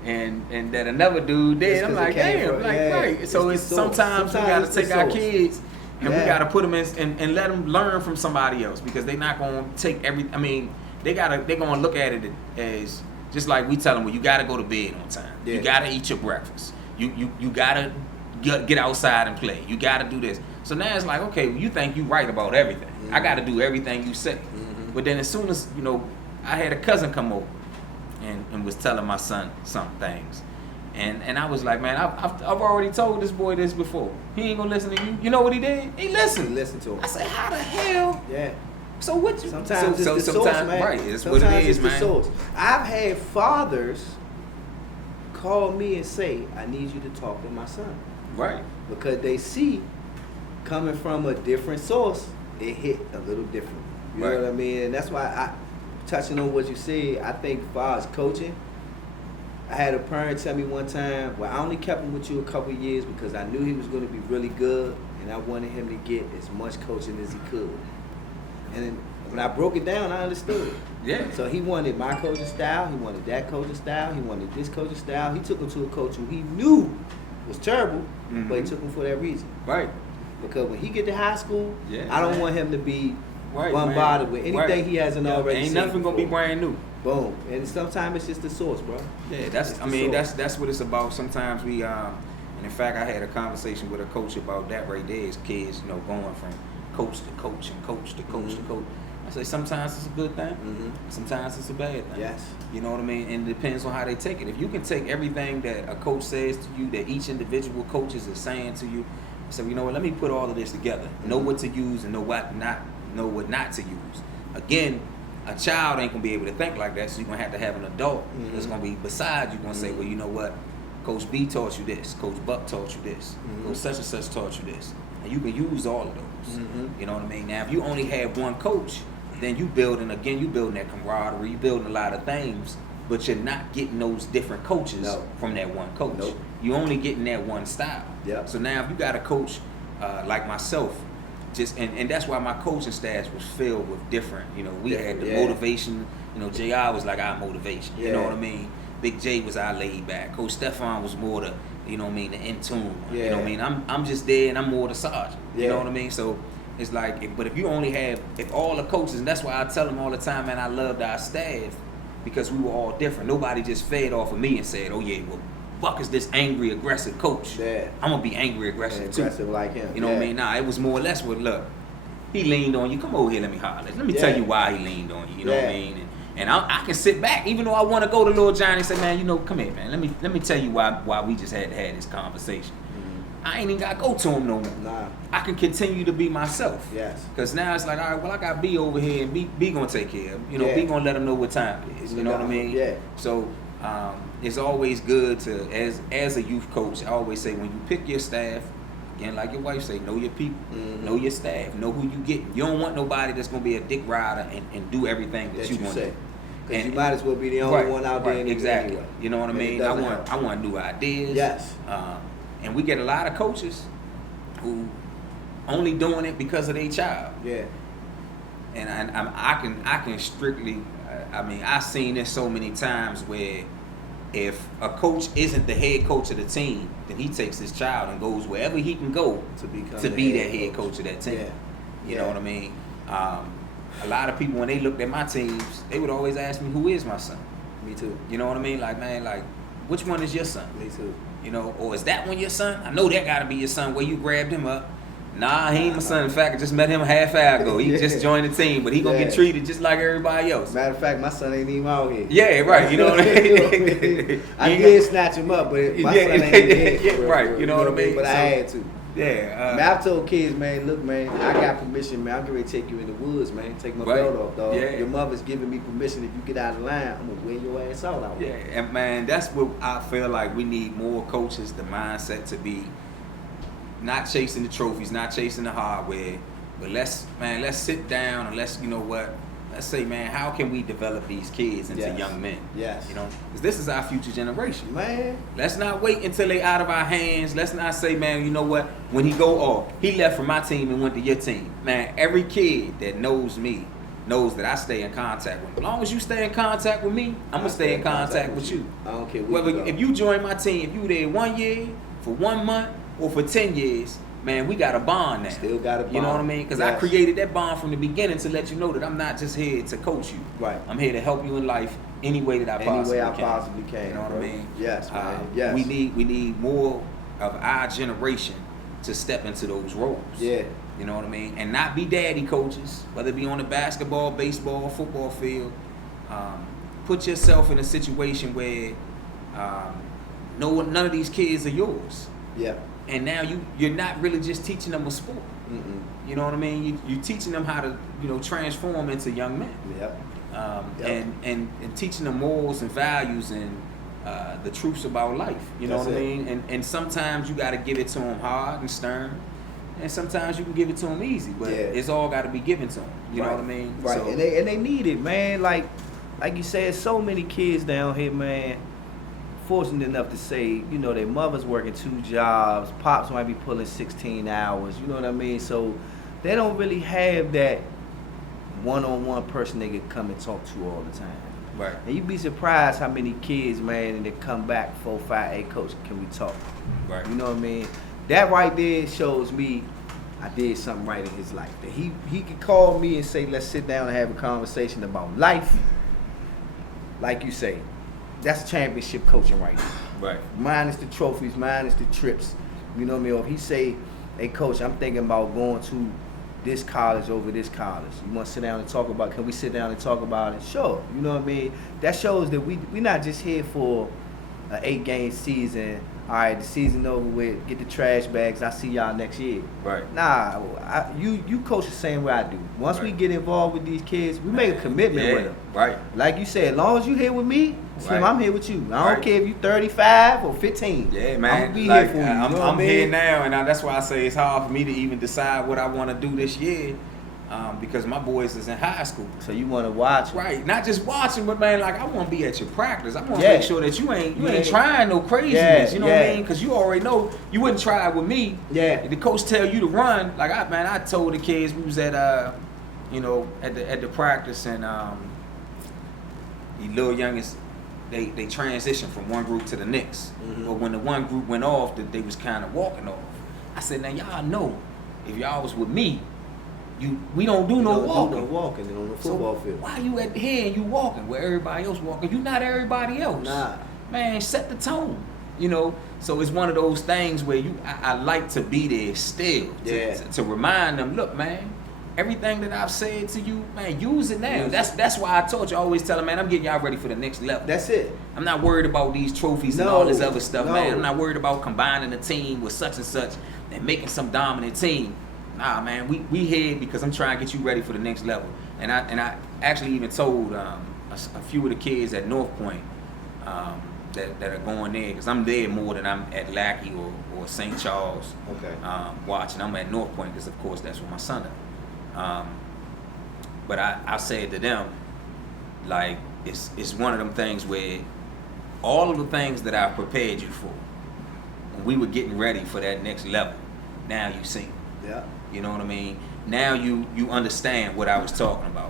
and that another dude did. Just I'm 'cause it like, came damn, from- like yeah, right. So it's it's the source. sometimes we Sometimes gotta it's the take our source. kids and we Yeah. gotta put them in and let them learn from somebody else, because they're not gonna take every. I mean, they're gonna look at it as just like we tell them, well, you gotta go to bed on time. Yeah. You gotta eat your breakfast. You gotta get outside and play. You gotta do this. So now it's like, okay, well, you think you right about everything. I Mhm. gotta do everything you say. Mhm. But then as soon as, I had a cousin come over and was telling my son some things. And I was like, man, I've already told this boy this before. He ain't gonna listen to you. You know what he did? He listened. Listen to him. I said, how the hell? Yeah. So what you Sometimes it's the source, sometimes, man. right, it's Sometimes what it is, it's the man. source. I've had fathers call me and say, I need you to talk to my son. Right. Because they see coming from a different source, it hit a little different. You Right. know what I mean? And that's why touching on what you said, I think as far as coaching, I had a parent tell me one time, well, I only kept him with you a couple of years because I knew he was going to be really good and I wanted him to get as much coaching as he could. And then when I broke it down, I understood. Yeah. So he wanted my coaching style, he wanted that coaching style, he wanted this coaching style. He took him to a coach who he knew was terrible, but he took him for that reason. Right. Because when he get to high school, Yeah, I don't man. want him to be Right, bombarded man. with anything Right. he hasn't Yeah, already ain't seen nothing gonna be before. brand new. Boom. And sometimes it's just the source, bro. Yeah, It's that's. the I mean, source. that's what it's about. Sometimes we, and in fact, I had a conversation with a coach about that right there. Is kids, going from coach to coach and coach to coach to Mhm. coach. I say sometimes it's a good thing, Mhm. sometimes it's a bad thing. Yes. You know what I mean? And it depends on how they take it. If you can take everything that a coach says to you, that each individual coaches is saying to you, so you know what? Let me put all of this together. Know what to use and know what not to use. Again, a child ain't gonna be able to think like that, so you're gonna have to have an adult that's gonna be beside you, gonna say, well, you know what? Coach B taught you this. Coach Buck taught you this. Coach such and such taught you this. And you can use all of those. You know what I mean? Now, if you only have one coach, then you building that camaraderie. You building a lot of things, but you're not getting those different coaches from that one coach. Nope. You only getting that one style. Yep. So now, if you got a coach like myself, and that's why my coaching staff was filled with different. We had the motivation. JR was like our motivation. You know what I mean? Big J was our laid back. Coach Stefan was more the, the in tune. You know what I mean? I'm just there and I'm more the sergeant. You know what I mean? So it's like, but if all the coaches, and that's why I tell them all the time, man, I loved our staff because we were all different. Nobody just fed off of me and said, oh yeah, well, Buck is this angry, aggressive coach. Yeah. I'm gonna be angry, aggressive too. Aggressive like him. You know what I mean? Nah, it was more or less with, look, he leaned on you. Come over here, let me holler. Let me tell you why he leaned on you. You know what I mean? And I can sit back, even though I want to go to Lil Johnny and say, man, come here, man. Let me tell you why we just had to have this conversation. I ain't even got to go to him no more. Nah. I can continue to be myself. Yes. Because now it's like, all right, well, I got B over here, and B gonna take care of him. B gonna let him know what time it is. You know what I mean? Yeah. So it's always good to, as a youth coach, I always say, when you pick your staff, again, like your wife say, know your people, know your staff, know who you get. You don't want nobody that's gonna be a dick rider and do everything that you want to do. Because you might as well be the only one out there. Exactly. Anyway. You know what I mean? I want new ideas. Yes. And we get a lot of coaches who only doing it because of their child. Yeah. And I can strictly, I've seen this so many times where if a coach isn't the head coach of the team, then he takes his child and goes wherever he can go to be that head coach of that team. Yeah. You know what I mean? A lot of people, when they looked at my teams, they would always ask me, who is my son? Me too. You know what I mean? Like, man, which one is your son? Me too. Or is that one your son? I know that gotta be your son. Where you grabbed him up? Nah, he ain't my son. In fact, I just met him a half hour ago. He just joined the team, but he gonna get treated just like everybody else. Matter of fact, my son ain't even out here. Yeah, right. You know what I mean? I did snatch him up, but my son ain't here. Right. You know what I mean? But I had to. Yeah. I've told kids, man, look, man, I got permission, man. I'm getting ready to take you in the woods, man. Take my belt off, dog. Yeah. Your mother's giving me permission. If you get out of line, I'm gonna wear your ass out out Yeah, there. and man, that's what I feel like we need more coaches. The mindset to be not chasing the trophies, not chasing the hardware, but let's sit down and let's say, man, how can we develop these kids into young men? Yes. Because this is our future generation. Man. Let's not wait until they out of our hands. Let's not say, man, you know what? When he go off, he left from my team and went to your team. Man, every kid that knows me knows that I stay in contact with him. As long as you stay in contact with me, I'm gonna stay in contact with you. I don't care where you go. If you join my team, if you there 1 year, for 1 month, or for 10 years, man, we got a bond now. Still got a bond. You know what I mean? Because I created that bond from the beginning to let you know that I'm not just here to coach you. Right. I'm here to help you in life any way that I possibly can. You know what I mean? Yes, man. Yes. We need more of our generation to step into those roles. Yeah. You know what I mean? And not be daddy coaches, whether it be on the basketball, baseball, football field. Put yourself in a situation where none of these kids are yours. Yeah. And now you're not really just teaching them a sport. Mm-mm. You know what I mean? You're teaching them how to transform into young men. Yep. And teaching them morals and values and the truths about life. You know That's what I it. mean? And sometimes you got to give it to them hard and stern, and sometimes you can give it to them easy. But Yeah. it's all got to be given to them. You know Right. what I mean? Right, So, and they need it, man. Like you said, so many kids down here, man, fortunate enough to say, you know, their mother's working 2 jobs, pops might be pulling 16 hours, you know what I mean? So they don't really have that one-on-one person they could come and talk to all the time. right. And you'd be surprised how many kids, man, and they come back 4, 5, 8, coach, can we talk? Right. You know what I mean? That right there shows me I did something right in his life. That he could call me and say, let's sit down and have a conversation about life. Like you say, that's championship coaching right there. Right. Minus the trophies, minus the trips. You know what I mean? Or if he say, hey coach, I'm thinking about going to this college over this college. You want to sit down and talk about, can we sit down and talk about it? Sure. You know what I mean? That shows that we're not just here for an 8-game season. All right, the season over with, get the trash bags, I'll see y'all next year. Right. Nah, you coach the same way I do. Once we Right. get involved with these kids, we make a commitment Yeah, with them. right. Like you said, as long as you here with me, Slim, Right. I'm here with you. I don't Right. care if you 35 or 15. Yeah, man. I'm gonna be Like, here for you. I'm, You know what I'm I here mean? now, and that's why I say it's hard for me to even decide what I want to do this year, because my boys is in high school. So you want to watch? Right, not just watching, but man, like I want to be at your practice. I want to Yeah. make sure that you ain't Yeah. trying no craziness. Yeah, You know what I yeah. mean? Because you already know you wouldn't try it with me. Yeah. If the coach tell you to run, like I told the kids we was at at the practice, and the little youngest they transitioned from one group to the next. Mhm. But when the one group went off, that they was kind of walking off. I said, now y'all know, if y'all was with me, we don't do no walking. No walking on the football field. Why you at here and you walking where everybody else walking? You not everybody else. Nah. Man, set the tone. You know, so it's one of those things where I like to be there still. Yeah. To remind them, look, man, everything that I've said to you, man, use it now. Use That's why I told you, I always tell them, man, I'm getting y'all ready for the next level. That's it. I'm not worried about these trophies and No, all this other stuff, no. man. I'm not worried about combining a team with such and such and making some dominant team. Nah, man, we here because I'm trying to get you ready for the next level. And I actually even told a few of the kids at North Point that are going there, because I'm there more than I'm at Lackey or St. Charles. Okay. Watching. I'm at North Point because, of course, that's where my son is. But I said to them, like, it's one of them things where all of the things that I prepared you for, when we were getting ready for that next level, now you see. Yeah. You know what I mean? Now you understand what I was talking about.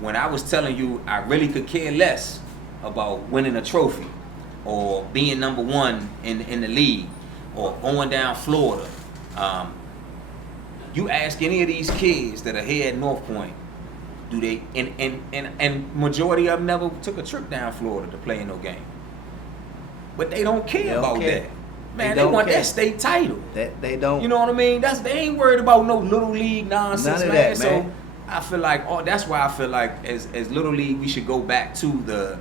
When I was telling you I really could care less about winning a trophy or being number one in the league or going down Florida. You ask any of these kids that are here at North Point, do they and majority of them never took a trip down Florida to play in no game. But they don't care They don't about care. that. Man, They they want don't care. that state title. That they don't. You know what I mean? They ain't worried about no little league nonsense, None of man. that, So man. I feel like that's why I feel like as little league we should go back to the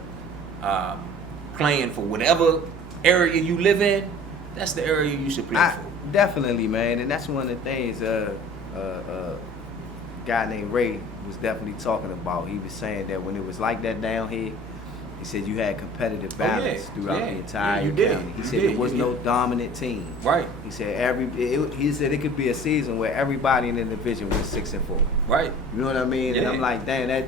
playing for whatever area you live in. That's the area you should play for. Definitely, man, and that's one of the things. Guy named Ray was definitely talking about. He was saying that when it was like that down here, he said you had competitive balance throughout the entire you did. county. He You said did. there was You no did. dominant team. Right, He said he said it could be a season where everybody in the division was 6-4. right. You know what I mean? And Yeah. I'm like, damn,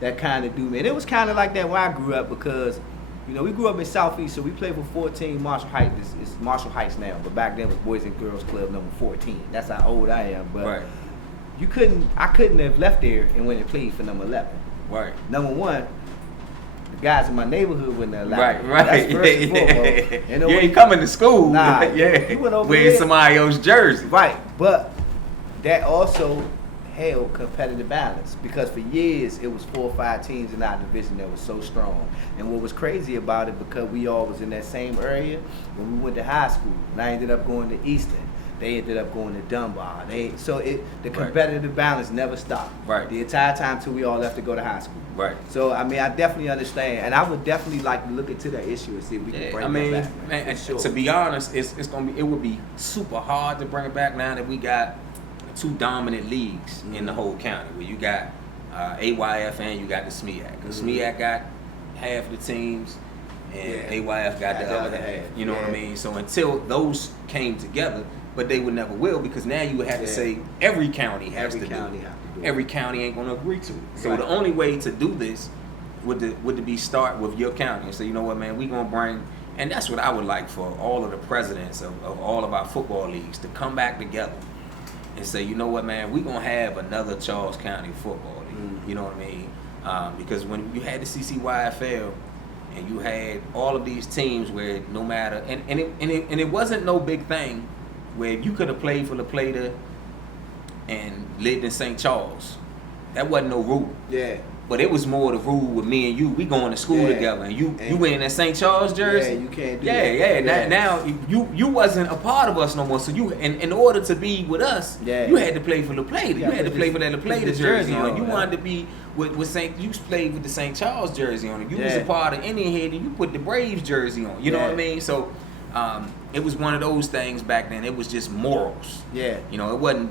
that kind of do me. And it was kind of like that when I grew up because, you know, we grew up in Southeast, so we played for 14 Marshall Heights. It's Marshall Heights now, but back then it was Boys and Girls Club number 14. That's how old I am. But Right, I couldn't have left there and went and played for number 11. right. Number one, the guys in my neighborhood wouldn't allow Right, me. right. That's first and Yeah. foremost. And You ain't coming to school. Nah, yeah. you went over wearing there. somebody else's jersey. Right, but that also held competitive balance because for years it was 4 or 5 teams in our division that was so strong. And what was crazy about it, because we all was in that same area when we went to high school, and I ended up going to Easton. They ended up going to Dunbar. The competitive balance never stopped. Right. The entire time till we all left to go to high school. Right. So I mean, I definitely understand, and I would definitely like to look into that issue and see if we can bring I mean, that back. man, for sure. to be honest, it would be super hard to bring it back now that we got 2 dominant leagues in the whole county, where you got AYF and you got the SMEAC. The SMEAC got half the teams, and AYF got the other half. You know what I mean? So until those came together, but they would never will, because now you would have to say every county has to do it. Every county ain't gonna agree to it. So the only way to do this would to be start with your county and say, you know what, man, we gonna bring, and that's what I would like for all of the presidents of all of our football leagues to come back together and say, you know what, man, we gonna have another Charles County football league. You know what I mean? Because when you had the CCYFL and you had all of these teams where no matter, and it wasn't no big thing where you could have played for La Plata and lived in St. Charles. That wasn't no rule. Yeah. But it was more the rule with me and you. We going to school together, and you wearing that St. Charles jersey. Yeah, you can't do that. Yeah. Now you wasn't a part of us no more. So you, in order to be with us, you had to play for La Plata. You had to play for that La Plata jersey on. You wanted to be with St. You played with the St. Charles jersey on. You was a part of Indian Head, and you put the Braves jersey on. You know what I mean? So it was one of those things back then. It was just morals. Yeah. You know, it wasn't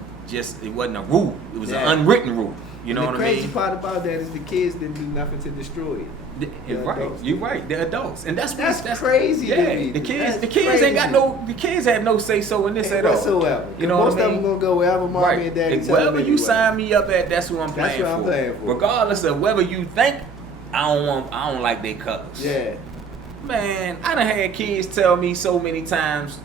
a rule. It was an unwritten rule. You know what I mean? The crazy part about that is the kids didn't do nothing to destroy it. You're right. They're adults, and that's crazy. Yeah, the kids ain't got no. The kids have no say so in this at all. Whatsoever. You know most what I mean? of them gonna go wherever mommy and daddy tell them. Wherever you sign me up at, that's who I'm playing for. Regardless of whether you think I don't like their colors. Yeah. Man, I done had kids tell me so many times.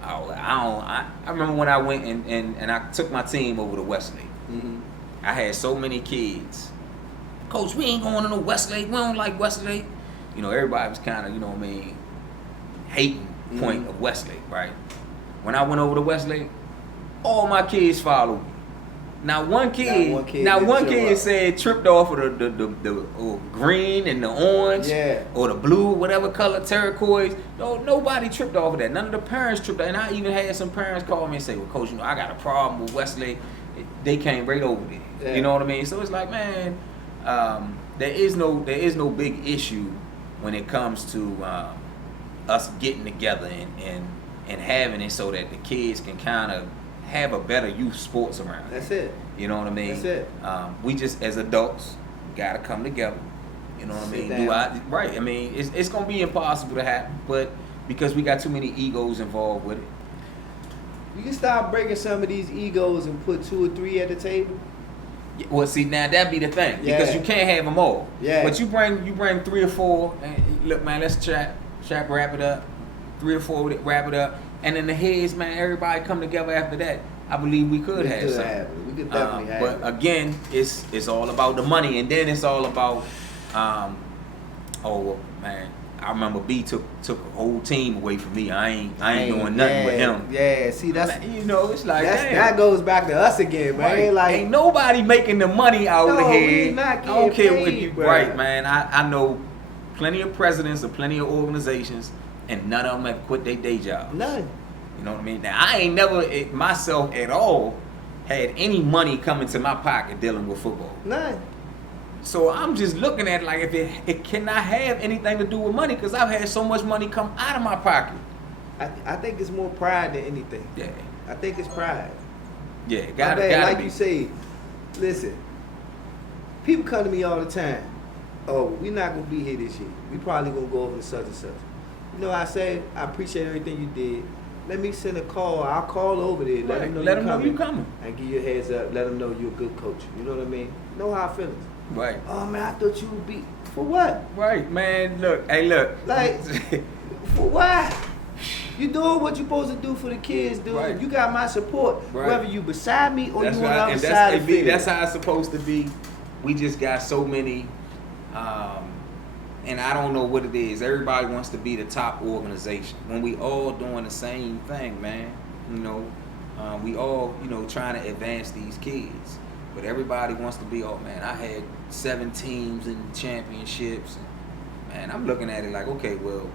I remember when I went and I took my team over to Westlake. Mm-hmm. I had so many kids. Coach, we ain't going to no Westlake. We don't like Westlake. You know, everybody was kind of, you know what I mean, hating point of Westlake, right? When I went over to Westlake, all my kids followed me. Now one kid said tripped off of the green and the orange, or the blue, whatever color, turquoise. No, nobody tripped off of that. None of the parents tripped. And I even had some parents call me and say, "Well, Coach, you know, I got a problem with Westlake." They came right over there. Yeah. You know what I mean? So it's like, man, there is no big issue when it comes to us getting together and having it so that the kids can kind of have a better youth sports around. That's it. You know what I mean? That's it. We just, as adults, gotta come together. You know what I mean? Right. I mean, it's gonna be impossible to happen, but because we got too many egos involved with it. You can start breaking some of these egos and put 2 or 3 at the table. Well, see, now that'd be the thing, because you can't have them all. Yeah. But you bring 3 or 4. And look, man, let's chat, wrap it up. 3 or 4, wrap it up, and then the heads, man, everybody come together after that. I believe we could have something. We could definitely have it. But again, it's all about the money, and then it's all about, man. I remember B took a whole team away from me. I ain't doing nothing with him. Yeah, see, that's, you know, it's like that goes back to us again, man. Right. Like, ain't nobody making the money out of here. We not getting I don't care what paid, you, bro. right, man. I know plenty of presidents of plenty of organizations, and none of them have quit their day job. None. You know what I mean? Now, I ain't never myself at all had any money come into my pocket dealing with football. None. So I'm just looking at it like, if it cannot have anything to do with money, because I've had so much money come out of my pocket. I think it's more pride than anything. Yeah. I think it's pride. Yeah, gotta like be. You say, listen, people come to me all the time. Oh, we're not gonna be here this year. We probably gonna go over to such and such. You know, I say, I appreciate everything you did. Let me send a call. I'll call over there. Let them know you're coming. And give you a heads up. Let them know you're a good coach. You know what I mean? Know how I feel. Right. Oh, man, I thought you would be. For what? Right, man. Look. Hey, look. Like, for what? You doing what you supposed to do for the kids, dude. Right. You got my support. Right. Whether you beside me or you on the other side of the field. That's how it's supposed to be. We just got so many, and I don't know what it is. Everybody wants to be the top organization when we all doing the same thing, man. You know, we all, you know, trying to advance these kids. But everybody wants to be, oh man, I had 7 teams in championships. Man, I'm looking at it like, okay, well,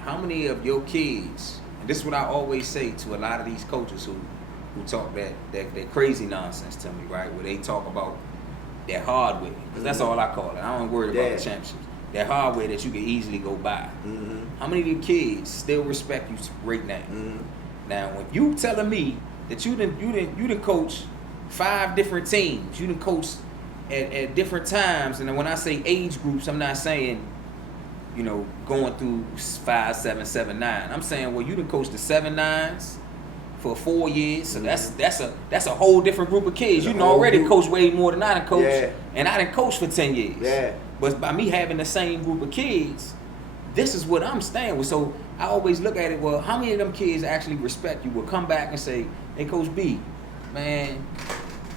how many of your kids, and this is what I always say to a lot of these coaches who talk that crazy nonsense to me, right? Where they talk about that hardware, because that's all I call it. I don't worry about the championships. That hardware that you can easily go buy. Mm-hmm. How many of your kids still respect you right now? Mm-hmm. Now, when you telling me that you didn't coach 5 different teams. You done coach at different times, and when I say age groups, I'm not saying you know, going through 5, 7, 7, 9. I'm saying, well, you done coached the 7, 9s for 4 years, so that's a whole different group of kids. You done already coached way more than I done coached, and I done coached for 10 years. Yeah. But by me having the same group of kids, this is what I'm staying with. So I always look at it, well, how many of them kids actually respect you, will come back and say, hey, Coach B, man,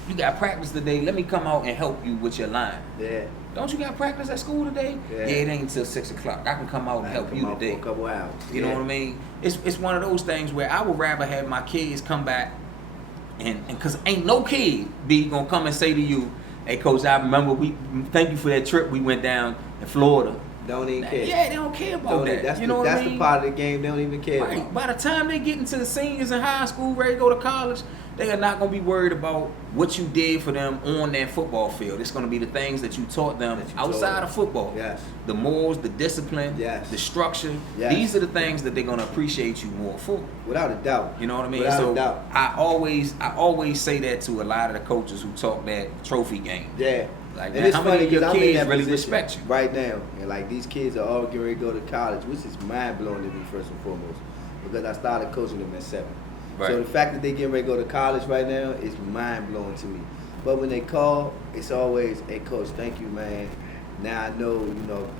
you got practice today. Let me come out and help you with your line. Yeah. Don't you got practice at school today? Yeah. it ain't until 6 o'clock. I can come out and help you today. For a couple hours. You know what I mean? It's one of those things where I would rather have my kids come back and because ain't no kid be gonna come and say to you, hey, Coach, I remember thank you for that trip we went down in Florida. Don't even care. Yeah, they don't care about that. That's you know what I mean? the part of the game they don't even care Right. about. By the time they get into the seniors in high school, ready to go to college, they are not going to be worried about what you did for them on that football field. It's going to be the things that you taught them outside of football. Yes. The morals, the discipline, Yes. the structure. Yes. These are the things that they're going to appreciate you more for. Without a doubt. You know what I mean? Without so a doubt. I always say that to a lot of the coaches who talk that trophy game. Yeah. Like, and man, it's how funny many of your because I'm in kids that really position respect you? right now, and like these kids are all getting ready to go to college, which is mind blowing to me first and foremost, because I started coaching them at 7. Right. So the fact that they getting ready to go to college right now is mind blowing to me. But when they call, it's always, hey, Coach, thank you, man. Now I know,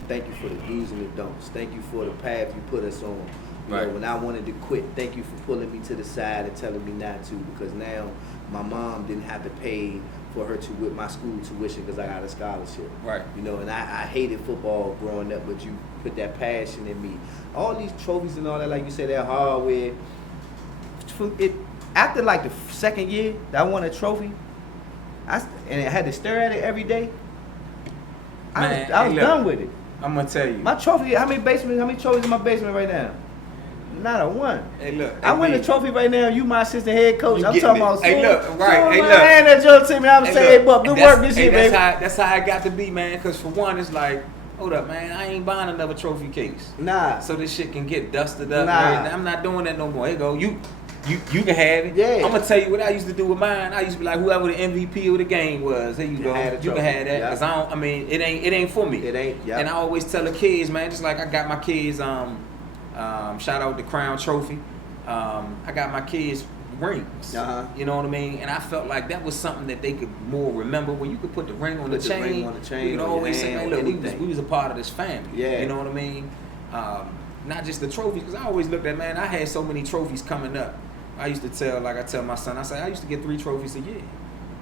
thank you for the do's and the don'ts. Thank you for the path you put us on. You know, when I wanted to quit, thank you for pulling me to the side and telling me not to, because now my mom didn't have to pay for her with my school tuition because I got a scholarship. Right. And I hated football growing up, but you put that passion in me. All these trophies and all that, like you said, that hardware. After like the second year that I won a trophy, and I had to stare at it every day, I was done with it. I'm going to tell you. My trophy, how many trophies in my basement right now? Not a one. Hey, look. I win the trophy right now. You my assistant head coach. I'm talking about Hey, look. Right. Hey, look. Hand that joke to me. I'm saying, hey, Buck, good work this year, baby. That's how it got to be, man. Because for one, it's like, hold up, man. I ain't buying another trophy case. Nah. So this shit can get dusted up. Nah. I'm not doing that no more. Here you go. You can have it. Yeah. I'm gonna tell you what I used to do with mine. I used to be like, whoever the MVP of the game was, here you go. You can have that. Cause it ain't for me. It ain't. Yeah. And I always tell the kids, man, just like I got my kids. Shout out the Crown Trophy. I got my kids rings. Uh-huh. You know what I mean? And I felt like that was something that they could more remember. When you could put the ring on the chain, you could always say, man, look, we was a part of this family. Yeah. You know what I mean? Not just the trophies, because I always looked at, man, I had so many trophies coming up. I used to tell my son, I used to get 3 trophies a year.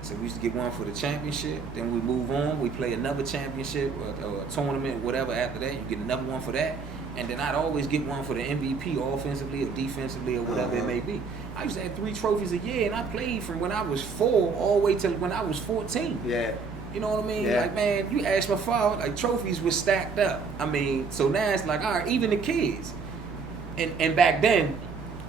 So we used to get one for the championship, then we move on, we play another championship or a tournament, whatever after that, you get another one for that. And then I'd always get one for the MVP, offensively or defensively or whatever it may be. I used to have 3 trophies a year, and I played from when I was 4 all the way till when I was 14. Yeah. You know what I mean? Yeah. Like, man, you ask my father, like, trophies were stacked up. I mean, so now it's like, all right, even the kids. And back then,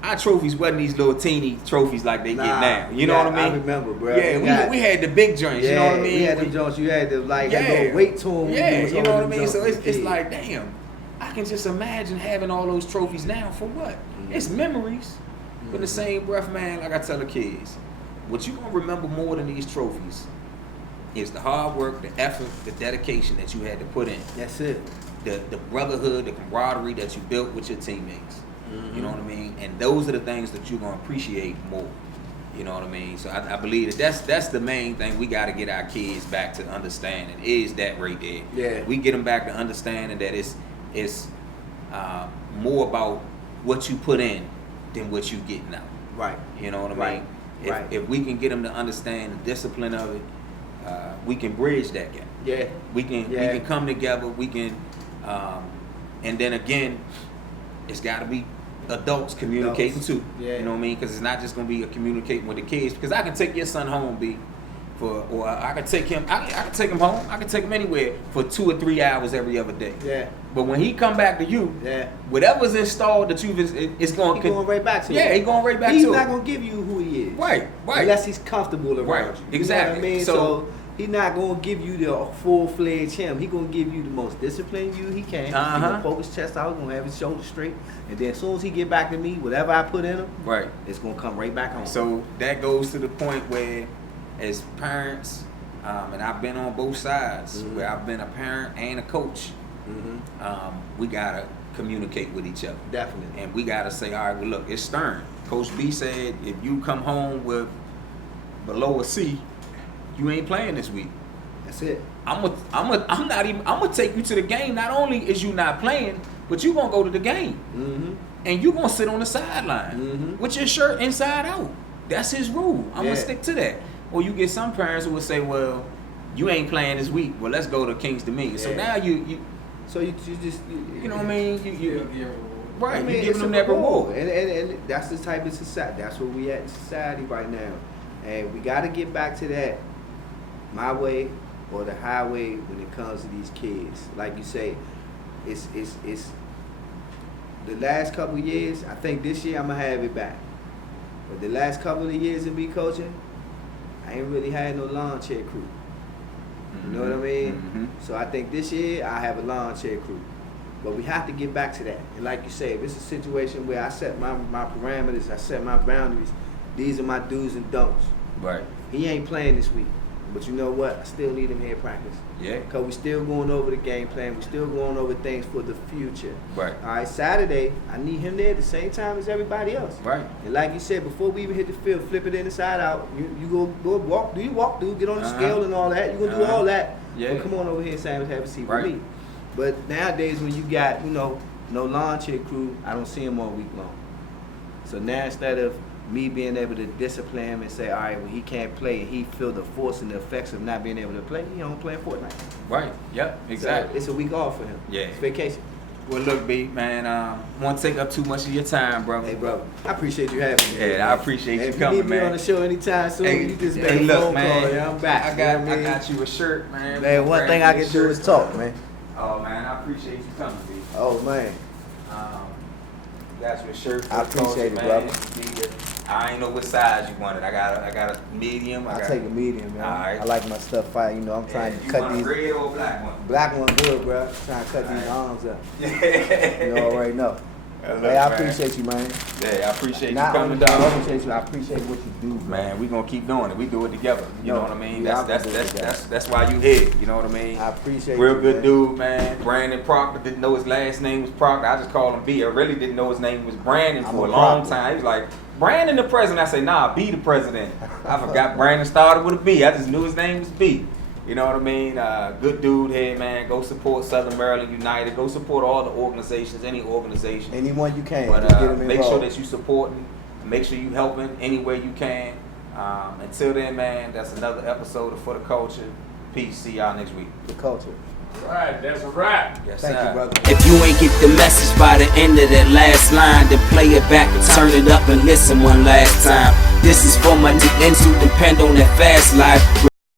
our trophies wasn't these little teeny trophies like they get now. You know what I mean? I remember, bro. Yeah, we had the big joints. You know what I mean? We had the joints. You had to go weight to them. Yeah, you know what I mean? So it's like, damn, I can just imagine having all those trophies now for what? Mm-hmm. It's memories. But in the same breath, man, like I tell the kids, what you gonna remember more than these trophies is the hard work, the effort, the dedication that you had to put in. That's it. The brotherhood, the camaraderie that you built with your teammates. You know what I mean? And those are the things that you're going to appreciate more. You know what I mean? So I believe that's the main thing we got to get our kids back to understanding is that right there. Yeah. We get them back to understanding that it's more about what you put in than what you getting out. Right. You know what I Right. mean? If we can get them to understand the discipline of it, we can bridge that gap. Yeah. We can come together. We can, and then again, it's got to be adults communicating too. Yeah. You know what I mean? Because it's not just gonna be a communicating with the kids. Because I can take your son home, or I can take him. I can take him home. I can take him anywhere for 2 or 3 hours every other day. Yeah. But when he come back to you, Yeah. whatever's installed that it's going. He's going right back to Yeah, it. he's going right back to it. He's not gonna give you who he is. Right. Unless he's comfortable around Right, you. exactly. You know what I mean? So he's not gonna give you the full-fledged him. He's gonna give you the most disciplined you he can. He's gonna poke his chest out, gonna have his shoulders straight. And then as soon as he get back to me, whatever I put in him, Right. it's gonna come right back home. So that goes to the point where, as parents, and I've been on both sides, where I've been a parent and a coach. We gotta communicate with each other. Definitely. And we gotta say, all right, well, look, it's stern. Coach B said, if you come home with below a C, you ain't playing this week. That's it. I'm gonna take you to the game. Not only is you not playing, but you gonna go to the game, and you gonna sit on the sideline with your shirt inside out. That's his rule. I'm gonna stick to that. Or you get some parents who will say, well, you ain't playing this week. Well, let's go to King's Dominion. So now you so you just you know what I mean? You right? I mean, you giving it's them a that reward. and that's the type of society. That's where we at in society right now, and we got to get back to that, my way or the highway when it comes to these kids. Like you say, it's the last couple of years. I think this year I'm gonna have it back, but the last couple of years of me coaching, I ain't really had no lawn chair crew. You know what I mean? So I think this year I have a lawn chair crew. But we have to get back to that. And like you say, if it's a situation where I set my parameters, I set my boundaries, these are my do's and don'ts. Right. He ain't playing this week. But you know what? I still need him here at practice. Yeah. Because we still going over the game plan. We still going over things for the future. Right. All right, Saturday, I need him there at the same time as everybody else. Right. And like you said, before we even hit the field, flip it inside out. You go walk, do you walk through, get on the scale and all that. You're going to do all that. Yeah. But come on over here and have a seat Right. with me. But nowadays when you got, no lawn chair crew, I don't see him all week long. So now instead of me being able to discipline him and say, all right, well, he can't play, and he feel the force and the effects of not being able to play, he don't play Fortnite. Right. Yep. Exactly. So it's a week off for him. Yeah. It's vacation. Well, look, B, man, won't take up too much of your time, brother. Hey, bro, I appreciate you having me. Yeah, I appreciate you if coming, you need me man. on the show anytime soon, Hey, you just hey, make a look, phone man, call, yeah, I'm back. I got you a shirt, man. Man, one thing I can do is talk, man. Oh, man, I appreciate you coming, B. Oh, man. Got you a shirt. For I the culture, appreciate it, man. brother. I ain't know what size you wanted. I got a medium. I'll take a medium, man. All right. I like my stuff fire. I'm trying to you cut want these. a red or a black one? Black one good, bro. Trying to cut these arms up. Yeah. You already know. Look, Hey, I man. appreciate you, man. Yeah, I appreciate Not you only coming do I down. appreciate you, I appreciate what you do, bro. Man, we gonna keep doing it. We do it together. You No, know what I mean? we are gonna do it together. That's why you here. You know what I mean? I appreciate Real you, good man. dude, man. Brandon Proctor, didn't know his last name was Proctor. I just called him B. I really didn't know his name was Brandon I'm for a a long Proctor. time. He was like, Brandon the president. I said, nah, B the president. I forgot Brandon started with a B. I just knew his name was B. You know what I mean? Good dude here, man. Go support Southern Maryland United. Go support all the organizations, any organization. Anyone you can. But just get them make sure involved. that you supporting. Make sure you helping any way you can. Until then, man, that's another episode of For the Culture. Peace. See y'all next week. The culture. All right, that's a wrap. Yes, Thank sir. you, brother. If you ain't get the message by the end of that last line, then play it back, turn it up and listen one last time. This is for my niggas who depend on that fast life.